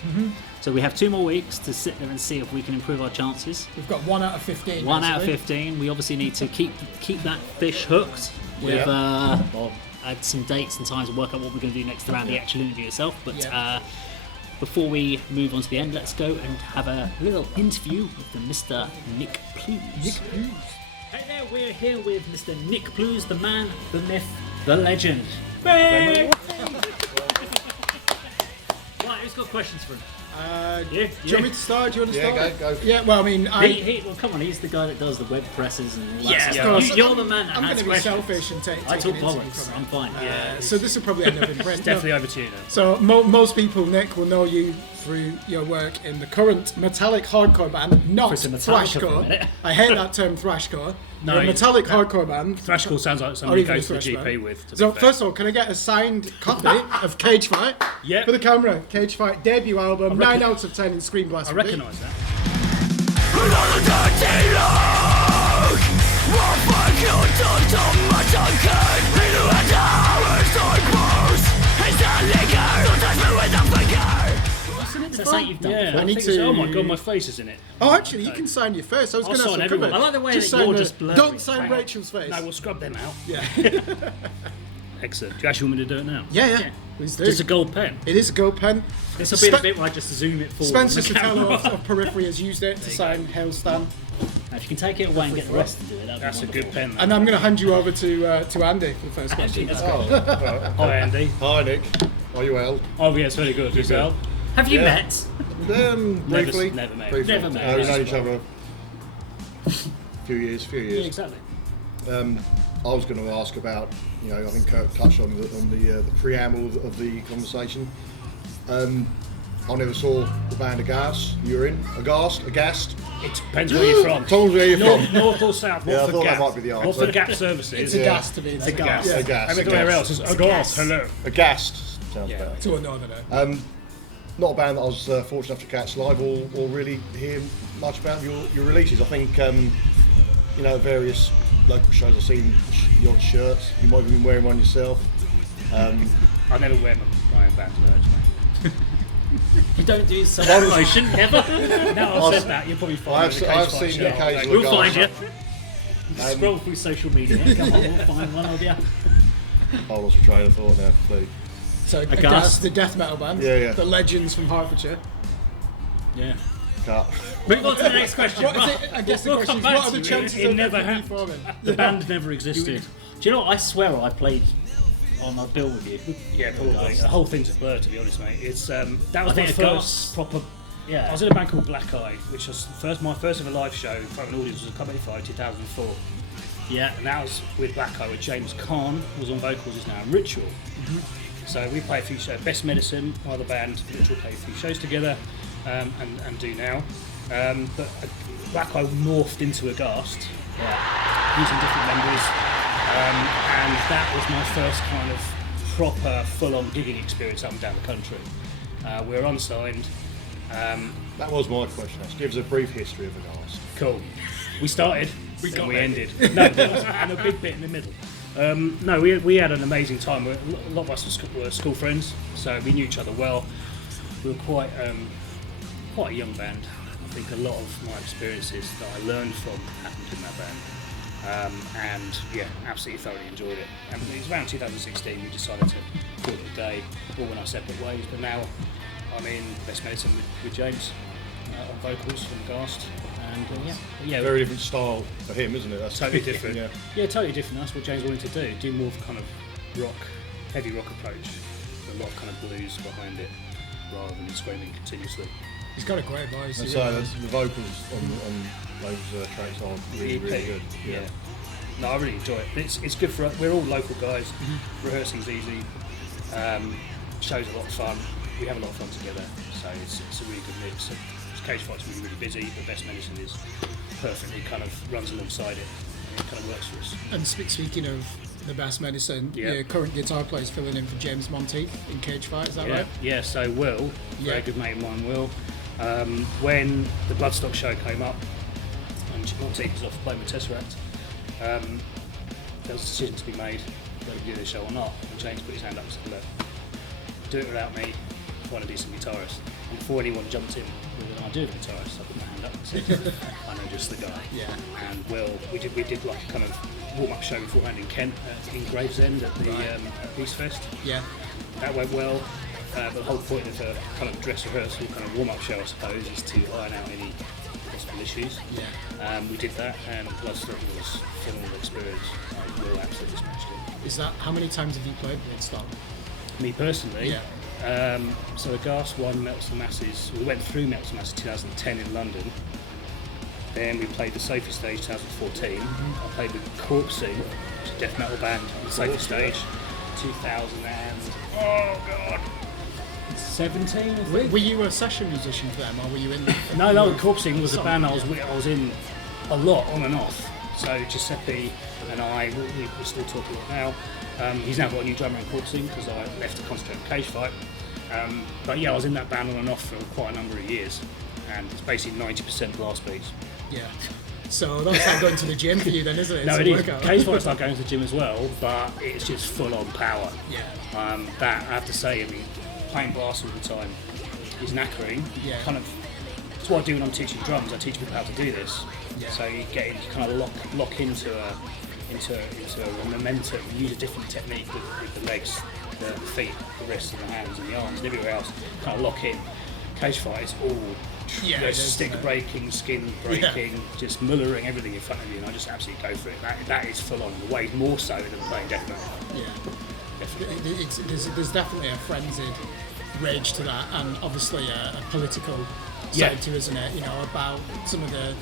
So we have 2 more weeks to sit there and see if we can improve our chances. We've got 1 out of 15. 1 out of 15. We obviously need to keep that fish hooked with add some dates and times and work out what we're going to do next around the actual interview itself. But before we move on to the end, let's go and have a little interview with the Mr. Nick Plews. Hey there, we're here with Mr. Nick Plews, the man, the myth, the legend. Right, who's got questions for him? Do you want me to start? Do you want to start? Yeah, go. Yeah, well, I mean, well, come on, he's the guy that does the web presses and all that Yeah, stuff. of course. You're the man that I'm has going to be questions. selfish and take I talk an interview bollocks. from I'm it. fine. So this will probably end up in print. It's definitely over to you now. So most people, Nick, will know you through your work in the current metallic hardcore band, not Chris and Metallica for a thrashcore. minute. I hate that term, thrashcore. No, You're a metallic hardcore band. Thrashcore sounds like Or something you even go a to the thrash GP band. with. To So be fair. first of all, can I get a signed copy of Cage Fight? Yeah. For the camera, Cage Fight debut album, I 9 out of 10 in Screen Blast. I recognise that. Another dirty look. What fuck you done to my duncan? Into a hours on gross. It's a liquor. Don't touch me with a finger. Is that something you've done Yeah, before? I need think to- so. Oh my god, my face is in it. Oh, actually, you can sign your face. I was I'll going to sign have some everyone. cover. I like the way that sign you're the- just blurry. Don't sign Hang on. Rachel's face. No, we'll scrub them out. Yeah. Excellent. Do you actually want me to do it now? Yeah. Please do. Just a gold pen. It is a gold pen. This will be the bit where I just zoom it forward. Spencer on the camera. Sotelo of Periphery has used it to sign Hailstan. If you can take it away and get the rest to do it, that'd That's be a good wonderful. pen. And I'm going to hand you over to Andy for the first question. Hi, Andy. Hi, Nick. Are you well? Oh, yeah, it's very good. Yourself? Have you Yeah. met? Briefly. never met. Briefly. Never met. We've known each other a few years. Yeah, exactly. I was going to ask about, I think Kirk touched on the preamble of the conversation. I never saw the band Aghast. You were in Aghast? It depends where you're from. Tell us where you're from. North or south? Yeah, I What for thought that Gap? might be the answer. What for Gap services? It's a gas to me. It's a gas. Yeah. Aghast. Everywhere else is Aghast. Hello. Aghast sounds Yeah. better. To a northerner. Not a band that I was fortunate enough to catch live or really hear much about your releases. I think various local shows I've seen the odd shirts. You might have been wearing one yourself. I never wear my own band merch, mate. You don't do self-promotion, ever? Now I've said that, you'll probably find I've me at I've the Cage seen Fight the show. occasional We'll find you. Aghast. Scroll through social media. Come on, we'll find one of you. I lost my train of thought now. Please. So Aghast. Aghast, the death metal band. Yeah. The legends from Hertfordshire. Yeah. Cut. Move on to the next question. What is it? I guess the We'll question is, come what back are the to you. chances It of never them happened. reforming? The band never existed. Do you know what? I swear I played on a bill with you. Yeah, probably. The whole thing's a blur, to be honest, mate. It's that was I my think first Aghast- proper. Yeah. I was in a band called Black Eye, which was my first ever live show in front of an audience was a Company Fight 2004. Yeah. And that was with Black Eye, with James Kahn was on vocals, is now in Ritual. So we play a few shows. Best Medicine, my other band, Ritual play a few shows together, and do now. But Black Eye morphed into Aghast, using different members, and that was my first kind of proper, full-on gigging experience up and down the country. We were unsigned. That was my question. Actually. Give us a brief history of Aghast. Cool. We started, and we ended. No, there was and a big bit in the middle. No, we had an amazing time. A lot of us were school friends, so we knew each other well. We were quite a young band. I think a lot of my experiences that I learned from happened in that band. And yeah, absolutely thoroughly enjoyed it. And it was around 2016 we decided to call it a day, all went our separate ways. But now I'm in Best Medicine with James on vocals from Aghast. And yeah, Very different style for him, isn't it? That's totally different. Yeah. Yeah, totally different. That's what James wanted to do more of a kind of rock, heavy rock approach. A lot of kind of blues behind it, rather than screaming continuously. He's got a great voice. And he so really the does. vocals on those tracks are really good. Yeah. No, I really enjoy it. It's good for us. We're all local guys. Mm-hmm. Rehearsing's easy. Show's a lot of fun. We have a lot of fun together. So it's a really good mix. Cage Fight's really busy, but Best Medicine is perfectly kind of runs alongside it. It kind of works for us. And speaking of the Best Medicine, Yeah. your current guitar player is filling in for James Monteith in Cage Fight, is that Yeah, right? yeah. So Will, very good mate of mine, Will. When the Bloodstock show came up, and Monteith was off playing with Tesseract, there was a decision to be made whether to do the show or not. And James put his hand up and said, "Look, do it without me. find a decent guitarist. And before anyone jumped in with an idea of a guitarist, I put my hand up and said, I know just the guy. Yeah. And we did like a kind of warm-up show beforehand in Kent, in Gravesend at the Peace Fest. Yeah. That went well. But the whole point of a kind of dress rehearsal, kind of warm-up show, I suppose, is to iron out any possible issues. Yeah. We did that, and plus it was a phenomenal experience. I will absolutely smashed it. Is that, how many times have you played with Stop? Me personally, Yeah. So the Gas won Melts and Masses. We went through Melts and Masses 2010 in London. Then we played the Sophie Stage 2014. I played with Corpsing, which is a death metal band, on the Sophie Stage 2000 and oh god, 17. I think. Were you a session musician for them, or were you in? No, Corpsing was a band I was in a lot, on and off. So Giuseppe and I, we still talk a lot now. He's now got a new drummer in Corpsing because I left to concentrate on Cage Fight. But yeah, I was in that band on and off for quite a number of years, and it's basically 90% blast beats. Yeah. So that's like going to the gym for you then, isn't it? No, It's it a is. workout. Cage Fight's like going to the gym as well, but it's just full on power. Yeah. That I have to say, I mean, playing bass all the time is knackering. Yeah. Kind of, it's what I do when I'm teaching drums. I teach people how to do this. Yeah. So you get in, you kind of lock into a momentum. You use a different technique with the legs, the feet, the wrists, and the hands, and the arms, and everywhere else. Kind of lock in. Cage Fight is all stick breaking, skin breaking, just mullering everything in front of you, and I just absolutely go for it. That is full on, way more so than playing death metal. Yeah. Definitely. There's definitely a frenzied rage to that, and obviously a political side to, isn't it? You know, about some of the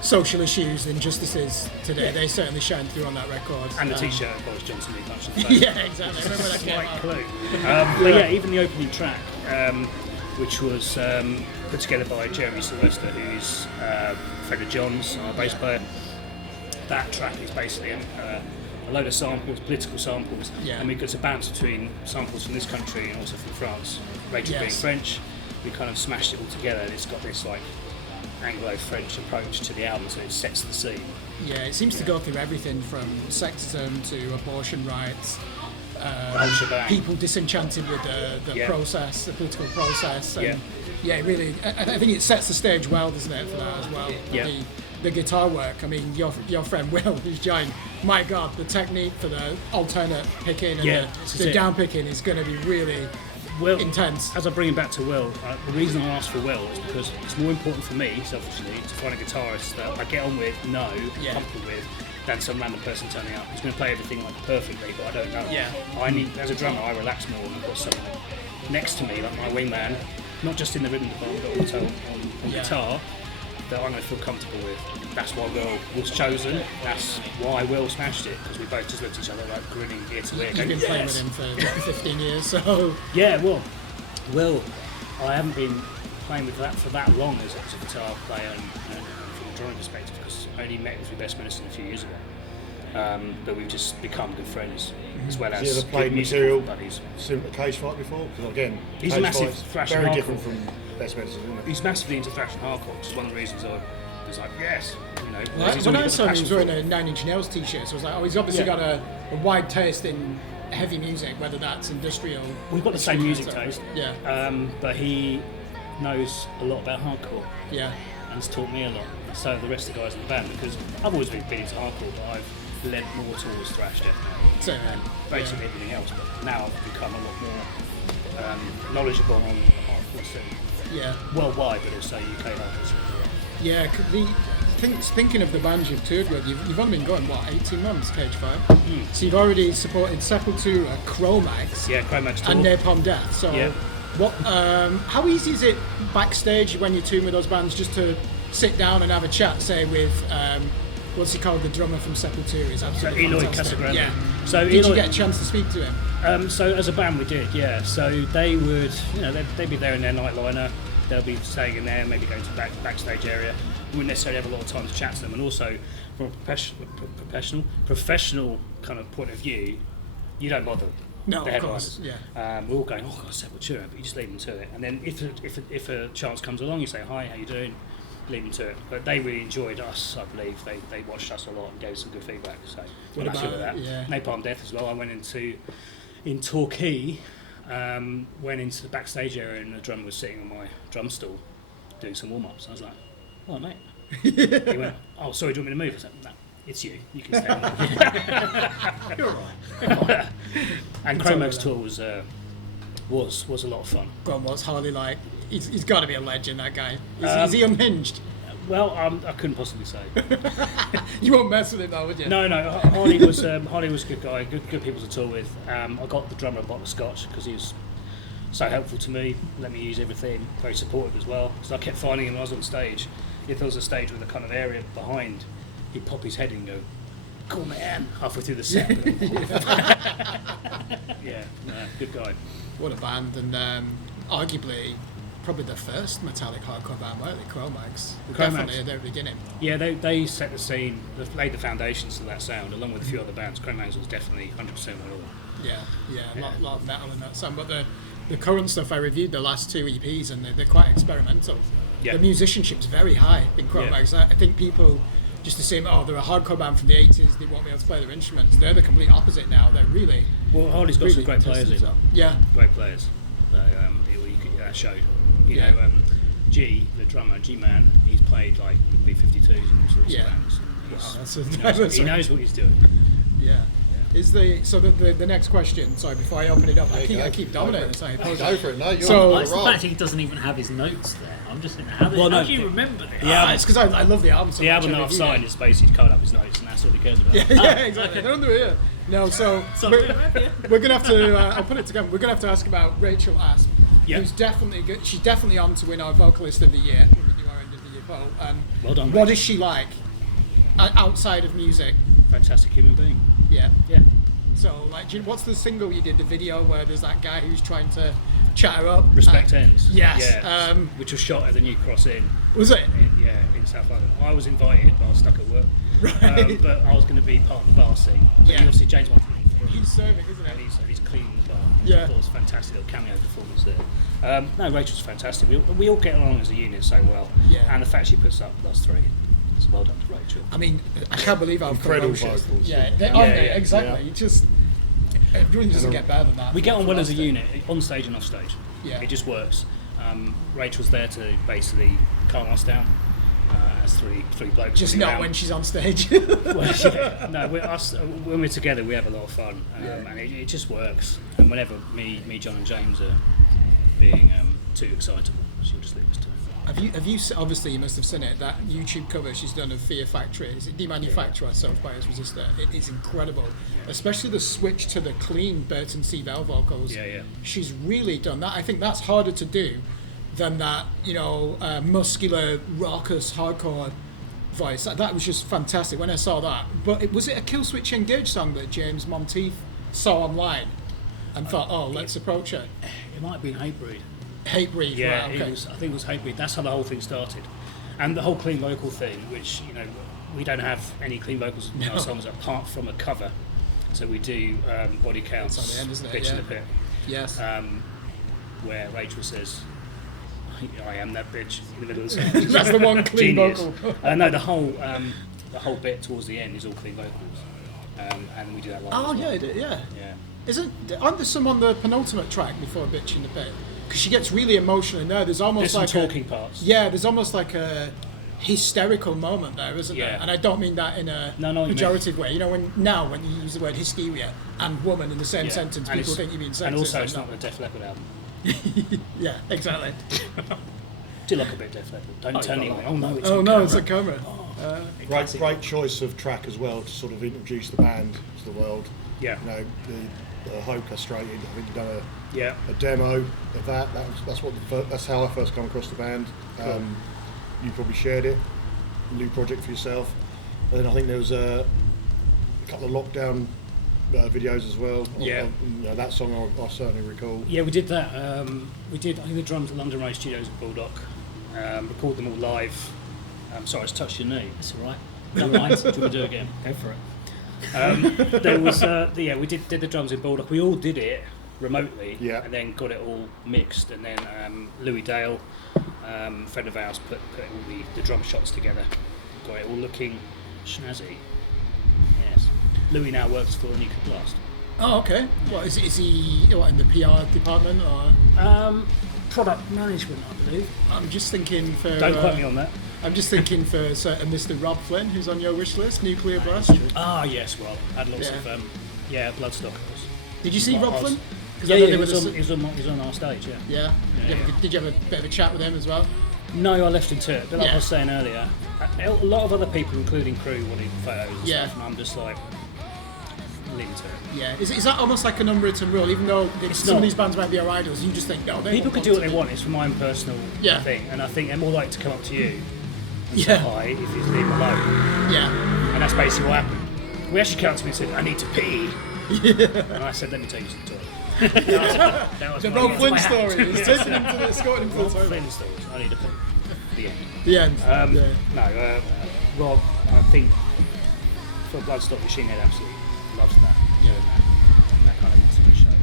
social issues, injustices today. Yeah. They certainly shine through on that record. And the T-shirt of Boris Johnson being punched in the face. Yeah, exactly. I remember that came out. Clue. But yeah, even the opening track, which was put together by Jeremy Sylvester, who's a friend of John's, our bass player. That track is basically a load of samples, political samples, and we got to bounce between samples from this country and also from France. Rachel being French, we kind of smashed it all together, and it's got this like Anglo-French approach to the album, so it sets the scene. Yeah, it seems to go through everything from sexism to abortion rights. People disenchanted with the process, the political process. And really, I think it sets the stage well, doesn't it, for that as well? Yeah. The guitar work. I mean, your friend Will, who's joined, my God, the technique for the alternate picking and the down picking is going to be really intense. As I bring it back to Will, the reason I asked for Will is because it's more important for me, selfishly, to find a guitarist that I get on with, comfortable with, than some random person turning up who's going to play everything like perfectly, but I don't know. Yeah. I need, as a drummer, I relax more when I've got someone next to me, like my wingman, not just in the rhythm department, but also on guitar, that I'm going to feel comfortable with. That's why Will was chosen. That's why Will smashed it, because we both just looked at each other like grinning ear to ear. You've been playing with him for 15 years, so... Yeah, well, Will, I haven't been playing with that for that long as a guitar player and from a drawing perspective, because I only met with Best Medicine a few years ago. But we've just become good friends, as well as Have you ever played material similar to Cage Fight before? Because again, he's Cage a massive Fight's thrash very hardcore. different from Best Medicine, isn't it? He's massively into thrash and hardcore, which is one of the reasons I was like, yes, you know. When I saw him, he was wearing a Nine Inch Nails t-shirt, so I was like, oh, he's obviously got a wide taste in heavy music, whether that's industrial. We've got the same music taste. Yeah. But he knows a lot about hardcore. Yeah. And has taught me a lot. So the rest of the guys in the band, because I've always been into hardcore, but I've led more towards thrash, definitely, and basically everything else. But now I've become a lot more knowledgeable on the hardcore scene. Yeah. Worldwide, but also UK hardcore scene. Yeah, thinking of the bands you've toured with, you've only been going, 18 months, Cage Fight? So you've already supported Sepultura, Cro-Mags, Cro-Mags tour. and Napalm Death. So what? How easy is it backstage when you're touring with those bands just to sit down and have a chat, say, with, what's he called, the drummer from Sepultura? Is absolutely Eloy fantastic. Casagrande. Yeah. So Did you get a chance to speak to him? So as a band we did, yeah. So they would, they'd be there in their nightliner. They'll be staying in there, maybe going to the backstage area. We wouldn't necessarily have a lot of time to chat to them. And also, from a professional kind of point of view, you don't bother. No, the of course, We're all going, oh God, Sepultura, but you just leave them to it. And then if a chance comes along, you say, hi, how you doing? Leave them to it. But they really enjoyed us, I believe. They watched us a lot and gave us some good feedback. So we're happy with that. Yeah. Napalm Death as well. I went in Torquay went into the backstage area and the drummer was sitting on my drum stool doing some warm-ups. I was like, "Oh, mate." He went, "Oh, sorry, do you want me to move?" I said, "No, it's you. You can stay on." You're right. And Chromag's tour was a lot of fun. Go on, what's Harley like? He's got to be a legend, that guy. Is he unhinged? Well, I couldn't possibly say. You won't mess with him though, would you? No. Harley was a good guy, good people to tour with. I got the drummer a bottle of scotch because he was so helpful to me, let me use everything, very supportive as well. So I kept finding him when I was on stage. If there was a stage with a kind of area behind, he'd pop his head in and go, "Cool man," halfway through the set. Yeah, good guy. What a band, and arguably probably the first metallic hardcore band, weren't they? Cro-Mags. Definitely at their beginning. Yeah, they set the scene, they laid the foundations to that sound, along with a few other bands. Cro-Mags was definitely 100% metal. Yeah, a lot of metal in that sound, but the current stuff I reviewed, the last 2 EPs, and they're quite experimental. Yeah. The musicianship's very high in Cro-Mags. I think people just assume, they're a hardcore band from the 80s, they won't be able to play their instruments. They're the complete opposite now. They're really... Well, Harley's got really some great players in. Yeah. Great players. So, that showed. You know, G, the drummer, G-Man, he's played like with B-52s and all sorts of bands. He knows what he's doing. Yeah. Is the next question? Sorry, before I open it up, I keep dominating. Go for it. No, you're So it's the fact he doesn't even have his notes there. I'm just thinking, how do you remember this? Yeah, it's because I love the album so the much. album that I've signed is basically covered up his notes, and that's all he cares about. Yeah, exactly. They're under here. No, so we're gonna have to. I'll put it together. We're gonna have to ask about Rachel Asp, who's definitely good. She's definitely on to win our vocalist of the year. When we do our end of the year poll. Well done. What is she like outside of music? Fantastic human being. Yeah. Yeah. So, what's the single you did, the video where there's that guy who's trying to chat her up? Respect Ends. Yes. Yeah, which was shot at the New Cross Inn. Was it? In South London. I was invited, but I was stuck at work. Right. But I was going to be part of the bar scene. Yeah. Obviously, James wanted me to He's serving, isn't and he? he's cleaning the bar. Yeah. I thought it was a fantastic little cameo performance there. No, Rachel's fantastic. We all get along as a unit so well. Yeah. And the fact she puts up with us three, it's well done to Rachel. I mean, I can't believe how Incredible ferocious. vocals. Yeah, aren't they? Exactly. Yeah. It really doesn't get better than that. We get on well as a unit, on stage and off stage. Yeah. It just works. Rachel's there to basically calm us down as three blokes. Just not when she's on stage. Well, yeah, no, when we're together, we have a lot of fun, and it just works. And whenever me, John, and James are being too excitable, she'll just leave us to it. Have you obviously you must have seen it, that YouTube cover she's done of Fear Factory? Is it Demanufacturer, Self-Bias Resistor? It is incredible, especially the switch to the clean Burton C. Bell vocals. Yeah. She's really done that. I think that's harder to do than that, muscular, raucous, hardcore voice. That was just fantastic when I saw that. But was it a Killswitch Engage song that James Monteith saw online and thought, let's approach it? It might have been Hatebreed. Hatebreed, Yeah, right, okay. I think it was Hatebreed. That's how the whole thing started. And the whole clean vocal thing, which, we don't have any clean vocals in our songs apart from a cover. So we do Body Counts, on the end, isn't it? Pitch in Yeah. the Pit. Yes. Where Rachel says, I am that bitch in the middle of the song. That's the one clean Genius. vocal. No, the whole bit towards the end is all clean vocals. And we do that live. Oh, as well. yeah. Yeah. Aren't there some on the penultimate track before Bitch in the Pit? Because she gets really emotional in there. There's almost There's like some talking parts. Yeah, there's almost like a hysterical moment there, isn't there? Yeah. And I don't mean that in a pejorative way. When you use the word hysteria and woman in the same sentence, people think you mean sexist. And also, it's not the Def Leppard album. Yeah, exactly. Do you like a bit Def Leppard? Don't turn it on. Oh no, it's Oh on no, camera. it's a camera. Great choice of track as well to sort of introduce the band to the world. Yeah. The Hope Castrated. I think you've done Yeah. a demo of that. That's how I first come across the band. Cool. You probably shared it. New project for yourself. And then I think there was a couple of lockdown videos as well. Yeah. That song I certainly recall. Yeah, we did that. I think the drums at London Race Studios at Bulldog. Record them all live. Sorry, I just touched your knee. It's all right. Don't mind. Do you want to do it again? Go for it. There was we did the drums in Bulldog. We all did it remotely, and then got it all mixed. And then Louis Dale, friend of ours, put all the drum shots together. Got it all looking snazzy. Yes. Louis now works for Nuclear Blast. Oh, okay. What is he? What, in the PR department or? Product management, I believe. I'm just thinking for. Don't quote me on that. I'm just thinking for certain Mr. Robb Flynn, who's on your wish list, Nuclear Blast. Ah, yes, Rob. Had lots Yeah. of Bloodstock. Did you see Not Robb ours. Flynn? Yeah, I know he they was were on our stage, yeah. Yeah. Did you have a bit of a chat with him as well? No, I left him to it. But like Yeah. I was saying earlier, a lot of other people, including crew, wanted photos and Yeah. stuff, and I'm just like, leave it to it. Yeah. Is that almost like an unwritten rule? Even though some not. of these bands might be our idols, you just think, no, they People won't can do what they to want. It's for my own personal Yeah. thing, and I think they're more likely to come up to you and Yeah. say hi if you leave them alone. be. Yeah. And that's basically what happened. We actually came up to me and said, I need to pee. And I said, let me take you to the toilet. That was The my Robb answer. Flynn story. It's taking him to escorting him to the Robb toilet. Flynn stories. I need to put the end. The end. Yeah. No, Rob, I think for Bloodstock Machine Head absolutely loves that. Yeah. That kind of sort of show.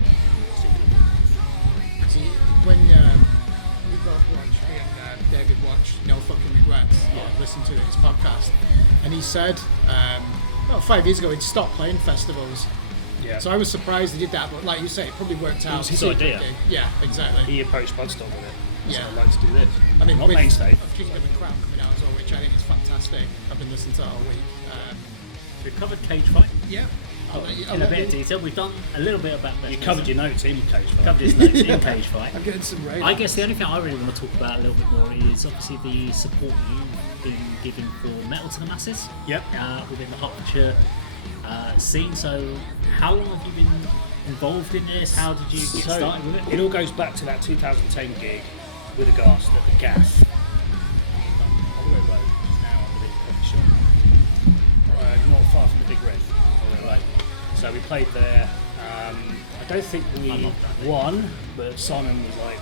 See, when we both watched, me and David watched No Fucking Regrets, listened to his podcast, and he said about 5 years ago he'd stopped playing festivals. Yeah. So I was surprised he did that, but like you say, it probably worked out. was his secretly. idea. Yeah, exactly. He approached Bloodstock with it. He said, Yeah. I'd like to do this. I mean, not with mainstay. Kingdom and Crown coming out as well, which I think is fantastic. I've been listening to that all week. We've covered Cage Fight Yeah. in a bit of detail. We've done a little bit about that. You covered your notes in Cage Fight. Covered his notes in Cage Fight. I'm getting some rain. I guess the only thing I really want to talk about a little bit more is obviously the support you've been giving for Metal to the Masses. Yep. Within the Hertfordshire scene. So, how long have you been involved in this? How did you get So, started with it? it all goes back to that 2010 gig with a Ghast at the Gaff. Holloway Road, which is now under the coffee shop. Not far from the Big Red. Holloway Road. So we played there. I don't think we won, but Simon was like,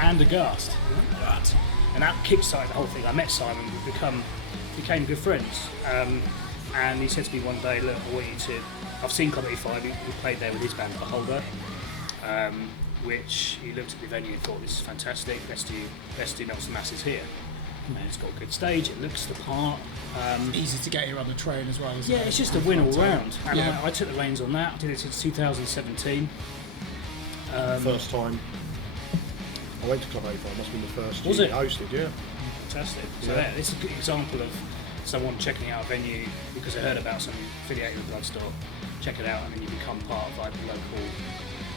and a Ghast. What? And that kickstarted the whole thing. I met Simon, we became good friends. And he said to me one day, look, I want you to... I've seen Comedy 5, we played there with his band Beholder, which he looked at the venue and thought, this is fantastic, let's do Metal to the Masses here. And it's got a good stage, it looks the part. Easy to get here on the train as well, isn't Yeah, it? it's just a win all round. And Yeah. I took the reins on that, I did it since 2017. First time I went to Club 85, must have been the first Was year it? hosted, yeah. Fantastic. So Yeah. this is a good example of someone checking out a venue because they heard about something affiliated with Bloodstock, check it out, and then you become part of like the local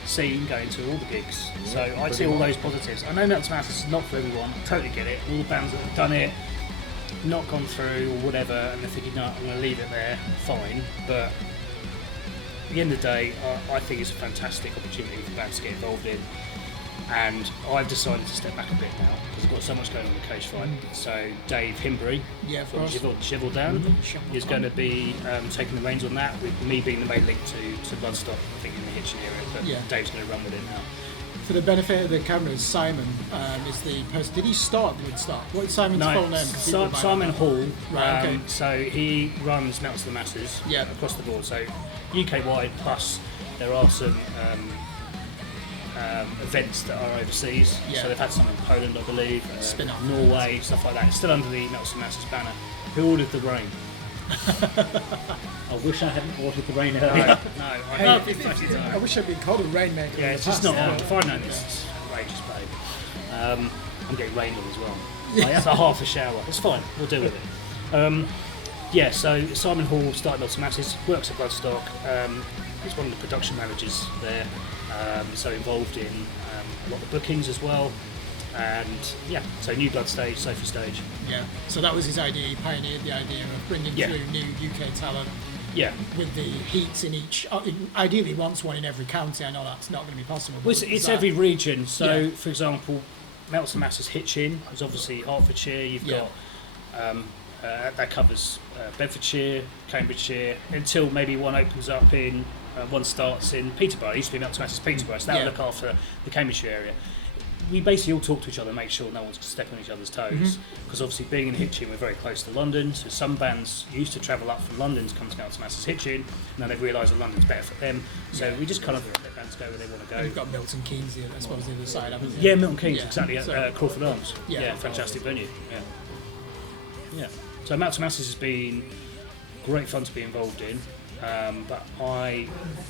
scene, going to all the gigs. So I see all those positives. I know Metal to the Masses is not for everyone, I totally get it. All the bands that have done it, not gone through or whatever, and they're thinking, no, I'm going to leave it there, fine. But at the end of the day, I think it's a fantastic opportunity for bands to get involved in. And I've decided to step back a bit now because I've got so much going on with Cage Fight. So Dave Himbury Yeah, of from course. Shivel Down is going to be taking the reins on that, with me being the main link to Bloodstock, I think, in the Hitchin area. But Yeah. Dave's going to run with it now. For the benefit of the cameras, Simon is the person. Did he start Woodstock? What's Simon's full name? 'Cause people might Simon not- Hall. Right, okay. So he runs Metal to the Masses Yeah. across the board. So UK wide, plus there are some events that are overseas. Yeah. So they've had some in Poland, I believe, Spin-off. Norway, stuff like that. It's still under the Metal to the Masses banner. Who ordered the rain? I wish I hadn't ordered the rain No, earlier. no, I Hey, hate it. I wish I'd been called a rainmaker. Yeah, in it's the just past. not. If I'd known this, it's outrageous, babe. I'm getting rained on as well. That's a half a shower. It's fine. We'll deal with it. Yeah. So Simon Hall started Metal to the Masses, works at Bloodstock. He's one of the production managers there. So involved in a lot of bookings as well. And yeah, so New Blood stage, Sophie stage. Yeah. So that was his idea. He pioneered the idea of bringing Yeah. through new UK talent Yeah. with the heats in each. Ideally, wants one in every county. I know that's not going to be possible. Well, but it's that- every region. So, Yeah. for example, Metal to the Masses Hitchin is obviously Hertfordshire. You've Yeah. got that covers Bedfordshire, Cambridgeshire, until maybe one opens up in one starts in Peterborough. It used to be Metal to the Masses Peterborough, so that Yeah. will look after the Cambridgeshire area. We basically all talk to each other, make sure no one's stepping on each other's toes. Because obviously, being in Hitchin, we're very close to London. So some bands used to travel up from London to come to Metal to the Masses Hitchin, and then they've realised that London's better for them. So we just kind of let bands go where they want to go. You've got Milton Keynes, I suppose, the other side, haven't you? Yeah, Milton Keynes, Yeah. exactly. So- Crawford Arms. Yeah. Yeah, fantastic venue. Yeah. So Metal to Masses has been great fun to be involved in. but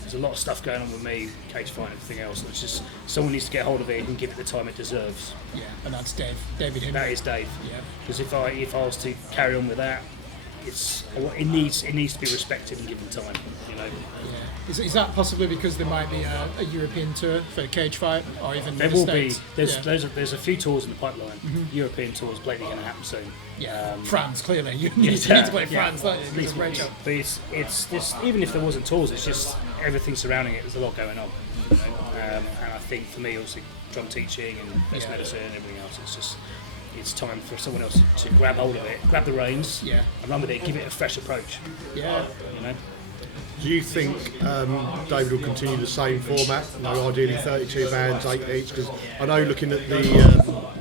there's a lot of stuff going on with me, cage fight and everything else. It's just someone needs to get hold of it and give it the time it deserves. Yeah, and that's David Henry. That is Dave. Yeah. Because if I was to carry on with that, it needs to be respected and given time. You know. Yeah. Is that possibly because there might be a European tour for a cage fight, or even There the will States? be. There's a few tours in the pipeline. European tours blatantly going to happen soon. Yeah. France, clearly. You need to play France, don't you? It's a great job. But it's just, even if there wasn't tours, it's just everything surrounding it. There's a lot going on. You know? And I think for me, also drum teaching and best medicine and everything else, it's time for someone else to grab hold of it, grab the reins, and run with it, give it a fresh approach. Yeah. You know. Do you think David will continue the same format? No, ideally 32 bands, 8 each. Because I know looking at the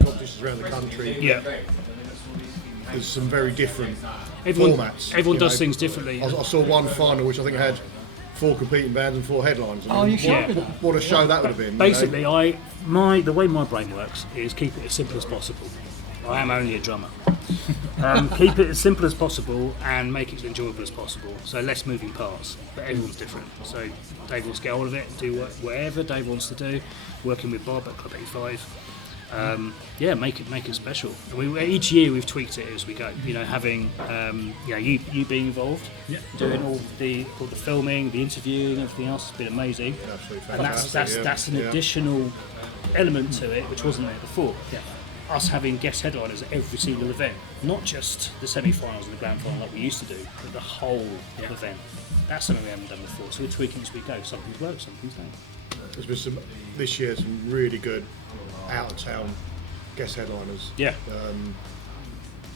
competitions around the country, there's some very different formats. Everyone does things differently. I saw one final which I think had 4 competing bands and 4 headlines. I mean, you showed me that. What a show that would have been. Basically, you know? the way my brain works is keep it as simple as possible. I am only a drummer. Keep it as simple as possible and make it as enjoyable as possible. So less moving parts, but everyone's different. So Dave wants to get hold of it, do whatever Dave wants to do. Working with Bob at Club 85. Make it special. And each year we've tweaked it as we go. You know, having you being involved, doing all the filming, the interviewing, everything else has been amazing. Absolutely And that's an additional element to it which wasn't there before. Us having guest headliners at every single event, not just the semi-finals and the grand final like we used to do, but the whole event. That's something we haven't done before. So we're tweaking as we go. Some things work, some things don't. There's been this year some really good out of town guest headliners. Yeah.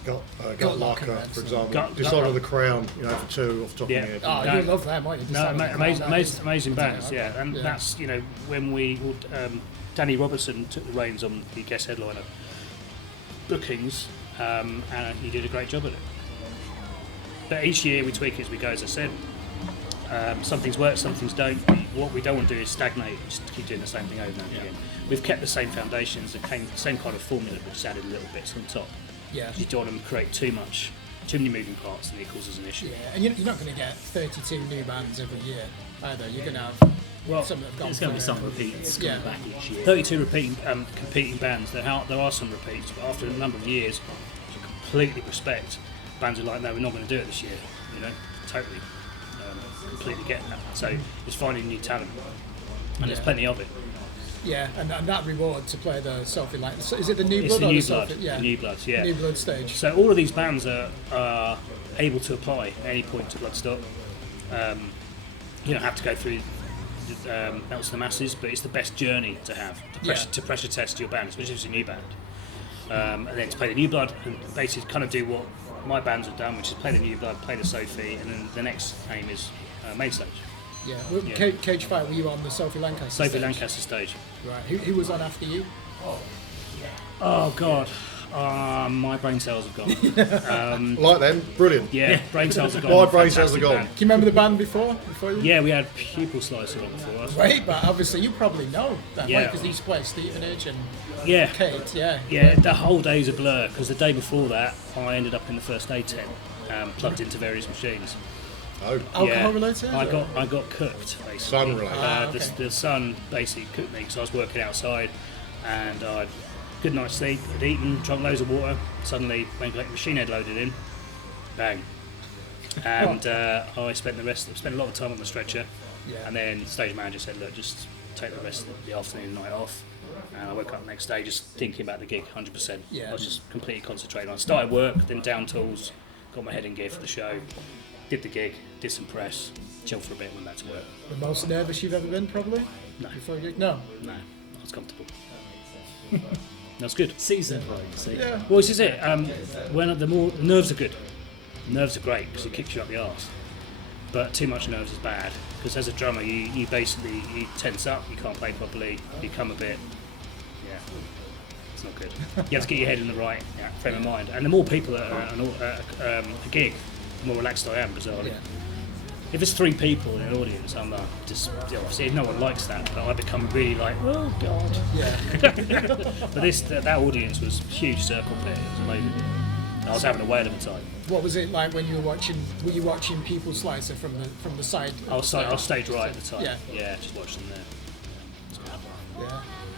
Got Locker, for example. Dishonour the Crown, for 2 off the top of my head. Oh, you love them, won't you? Amazing bands, and that's when we Danny Robertson took the reins on the guest headliner bookings, and he did a great job at it. But each year we tweak it as we go, as I said. Some things work, some things don't. What we don't want to do is stagnate, just keep doing the same thing over and over again. We've kept the same foundations, the same kind of formula, but just added little bits on top. Yeah. You don't want to create too many moving parts, and it causes an issue. Yeah, and you're not going to get 32 new bands every year either. You're going to have some that have gone. There's going to be some repeats coming back each year. 32 competing bands. There are some repeats, but after a number of years, you completely respect bands who are like, no, we're not going to do it this year. Totally, completely get that. So it's finding new talent, and there's plenty of it. Yeah, and that reward to play the Sophie Line. Is it the New It's Blood? the New Blood, yeah. New Blood stage. So all of these bands are able to apply at any point to Bloodstock. You don't have to go through out to the masses, but it's the best journey to have to pressure test your band, especially if it's a new band. And then to play the New Blood and basically kind of do what my bands have done, which is play the New Blood, play the Sophie, and then the next aim is main stage. Yeah. Cage Fight, were you on the Sophie Lancaster Sophie stage? Lancaster stage. Right. Who was on after you? Oh God. My brain cells have gone. Like them, brilliant. Yeah, brain cells have gone. My brain cells are gone. Band. Do you remember the band before you? Yeah, we had Pupil Slicer on before us. Right, but obviously you probably know that, Yeah. because these played Stevenage and Yeah. Kate, Yeah, the whole day's a blur because the day before that I ended up in the first aid tent, plugged into various machines. Oh, Alcohol related? I got cooked basically. Sun related. The sun basically cooked me because I was working outside, and I'd good night's sleep, had eaten, drunk loads of water. Suddenly, when the machine head loaded in, bang, and I spent a lot of time on the stretcher. Yeah. And then the stage manager said, "Look, just take the rest of the afternoon, night off." And I woke up the next day just thinking about the gig, 100%. Yeah. I was just completely concentrating on it. Started work, then down tools, got my head in gear for the show, did the gig, did some press, chilled for a bit, went back to work. The most nervous you've ever been, probably? No. Before a gig? No. No, I was comfortable. That's good. Season, right, you see. Yeah. Well, this is it. When the nerves are good. Nerves are great because it kicks you up the arse. But too much nerves is bad because as a drummer, you basically tense up. You can't play properly. You come a bit. Yeah, it's not good. You have to get your head in the right frame of mind. And the more people that are at a gig, the more relaxed I am. Bizarrely. Yeah. If there's 3 people in an audience, I'm just obviously no one likes that, but I become really like, oh god. Yeah. But that audience was a huge circle pit. It was amazing. I was having a whale of a time. What was it like when you were watching? Were you watching People Slicer from the side? I was staged right at the time. Yeah. Just watched them there.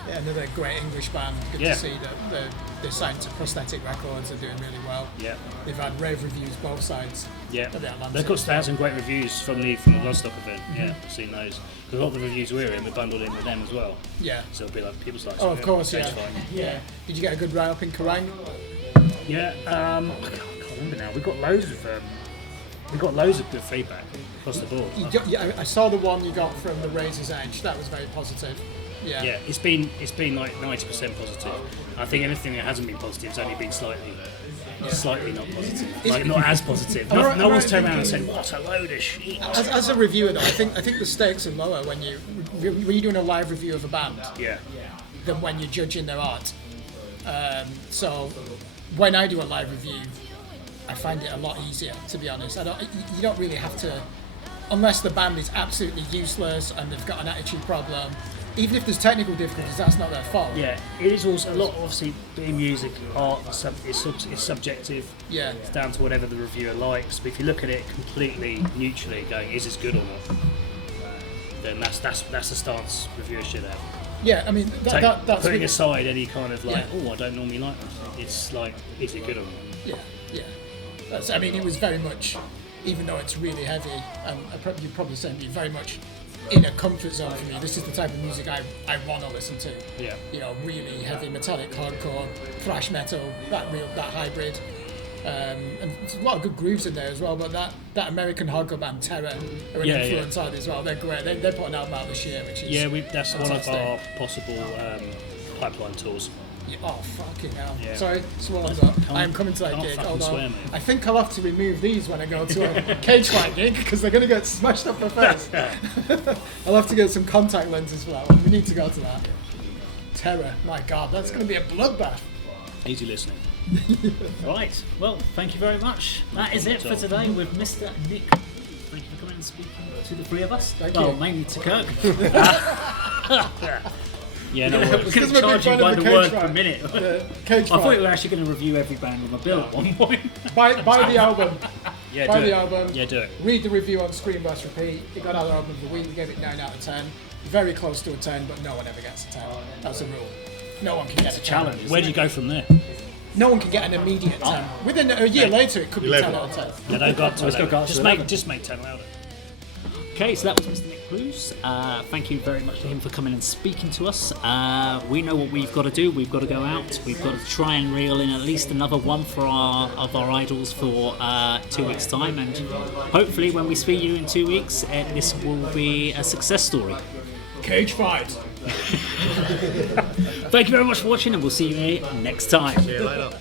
Yeah, another great English band. Good to see that they're signed to Prosthetic Records. They're doing really well. Yeah. They've had rave reviews both sides. Yeah. Of the Atlantic. They've got some great reviews from the Bloodstock event. Yeah, I've seen those. Because a lot of the reviews we're in, we're bundled in with them as well. Yeah. So it'll be like People's Lives. Oh, of course, yeah. Fine. Yeah. Did you get a good write up in Kerrang? Yeah. I can't remember now. We got loads of good feedback across the board. I saw the one you got from the Razor's Edge. That was very positive. Yeah. Yeah, it's been like 90% positive. I think anything that hasn't been positive has only been slightly not positive. Like not as positive. No one's turned around and said, "What a load of shit." As a reviewer, though, I think the stakes are lower when you're doing a live review of a band. Yeah. Than when you're judging their art. So when I do a live review, I find it a lot easier, to be honest. You don't really have to, unless the band is absolutely useless and they've got an attitude problem. Even if there's technical difficulties, that's not their fault. Yeah, it is also a lot. Obviously, being music, art, it's subjective. Yeah, it's down to whatever the reviewer likes. But if you look at it completely neutrally, going, "Is this good or not?" Then that's the stance reviewers should have. Yeah, I mean that's putting aside any kind of like, "Oh, I don't normally like this." It's like, "Is it good or not?" Yeah. I mean, it was very much, even though it's really heavy, and you'd probably say it'd be very much in a comfort zone for me. This is the type of music I want to listen to. Yeah. You know, really heavy metallic hardcore, thrash metal, that hybrid. And there's a lot of good grooves in there as well, but that American hardcore band Terror are an influence on it as well. They're great. They put an album out this year, which is that's fantastic. One of our possible pipeline tours. Yeah, oh fucking hell! Yeah. Sorry, swallowed up. I am coming to that gig. Although I think I'll have to remove these when I go to a cage fight gig because they're going to get smashed up my face. I'll have to get some contact lenses for that one. We need to go to that. Terror, my God, that's going to be a bloodbath. Easy listening. Right, well, thank you very much. That is it for today with Mr. Nick. Thank you for coming and speaking to the three of us. Thank you. Mainly to Kirk. Yeah, no worries. We're going to charge you by the word per minute. I thought you were actually going to review every band on the bill at one point. Buy the album. Yeah, buy do the it. album. Yeah, do it. Read the review on Screen Blast Repeat. It got our album of the week. We gave it 9 out of 10. Very close to a 10, but no one ever gets a 10. That's a rule. No one can get a challenge. Where do you go from there? No one can get an immediate 10. Within a year later, it could be 10 out of 10. Yeah, don't go up to 11. Just make 10 louder. Okay, so that was Mr. Nick Plews. Thank you very much to him for coming and speaking to us. We know what we've got to do. We've got to go out. We've got to try and reel in at least another one for our idols for 2 weeks' time. And hopefully when we speak to you in 2 weeks, this will be a success story. Cage fight. Thank you very much for watching, and we'll see you here next time. See you later.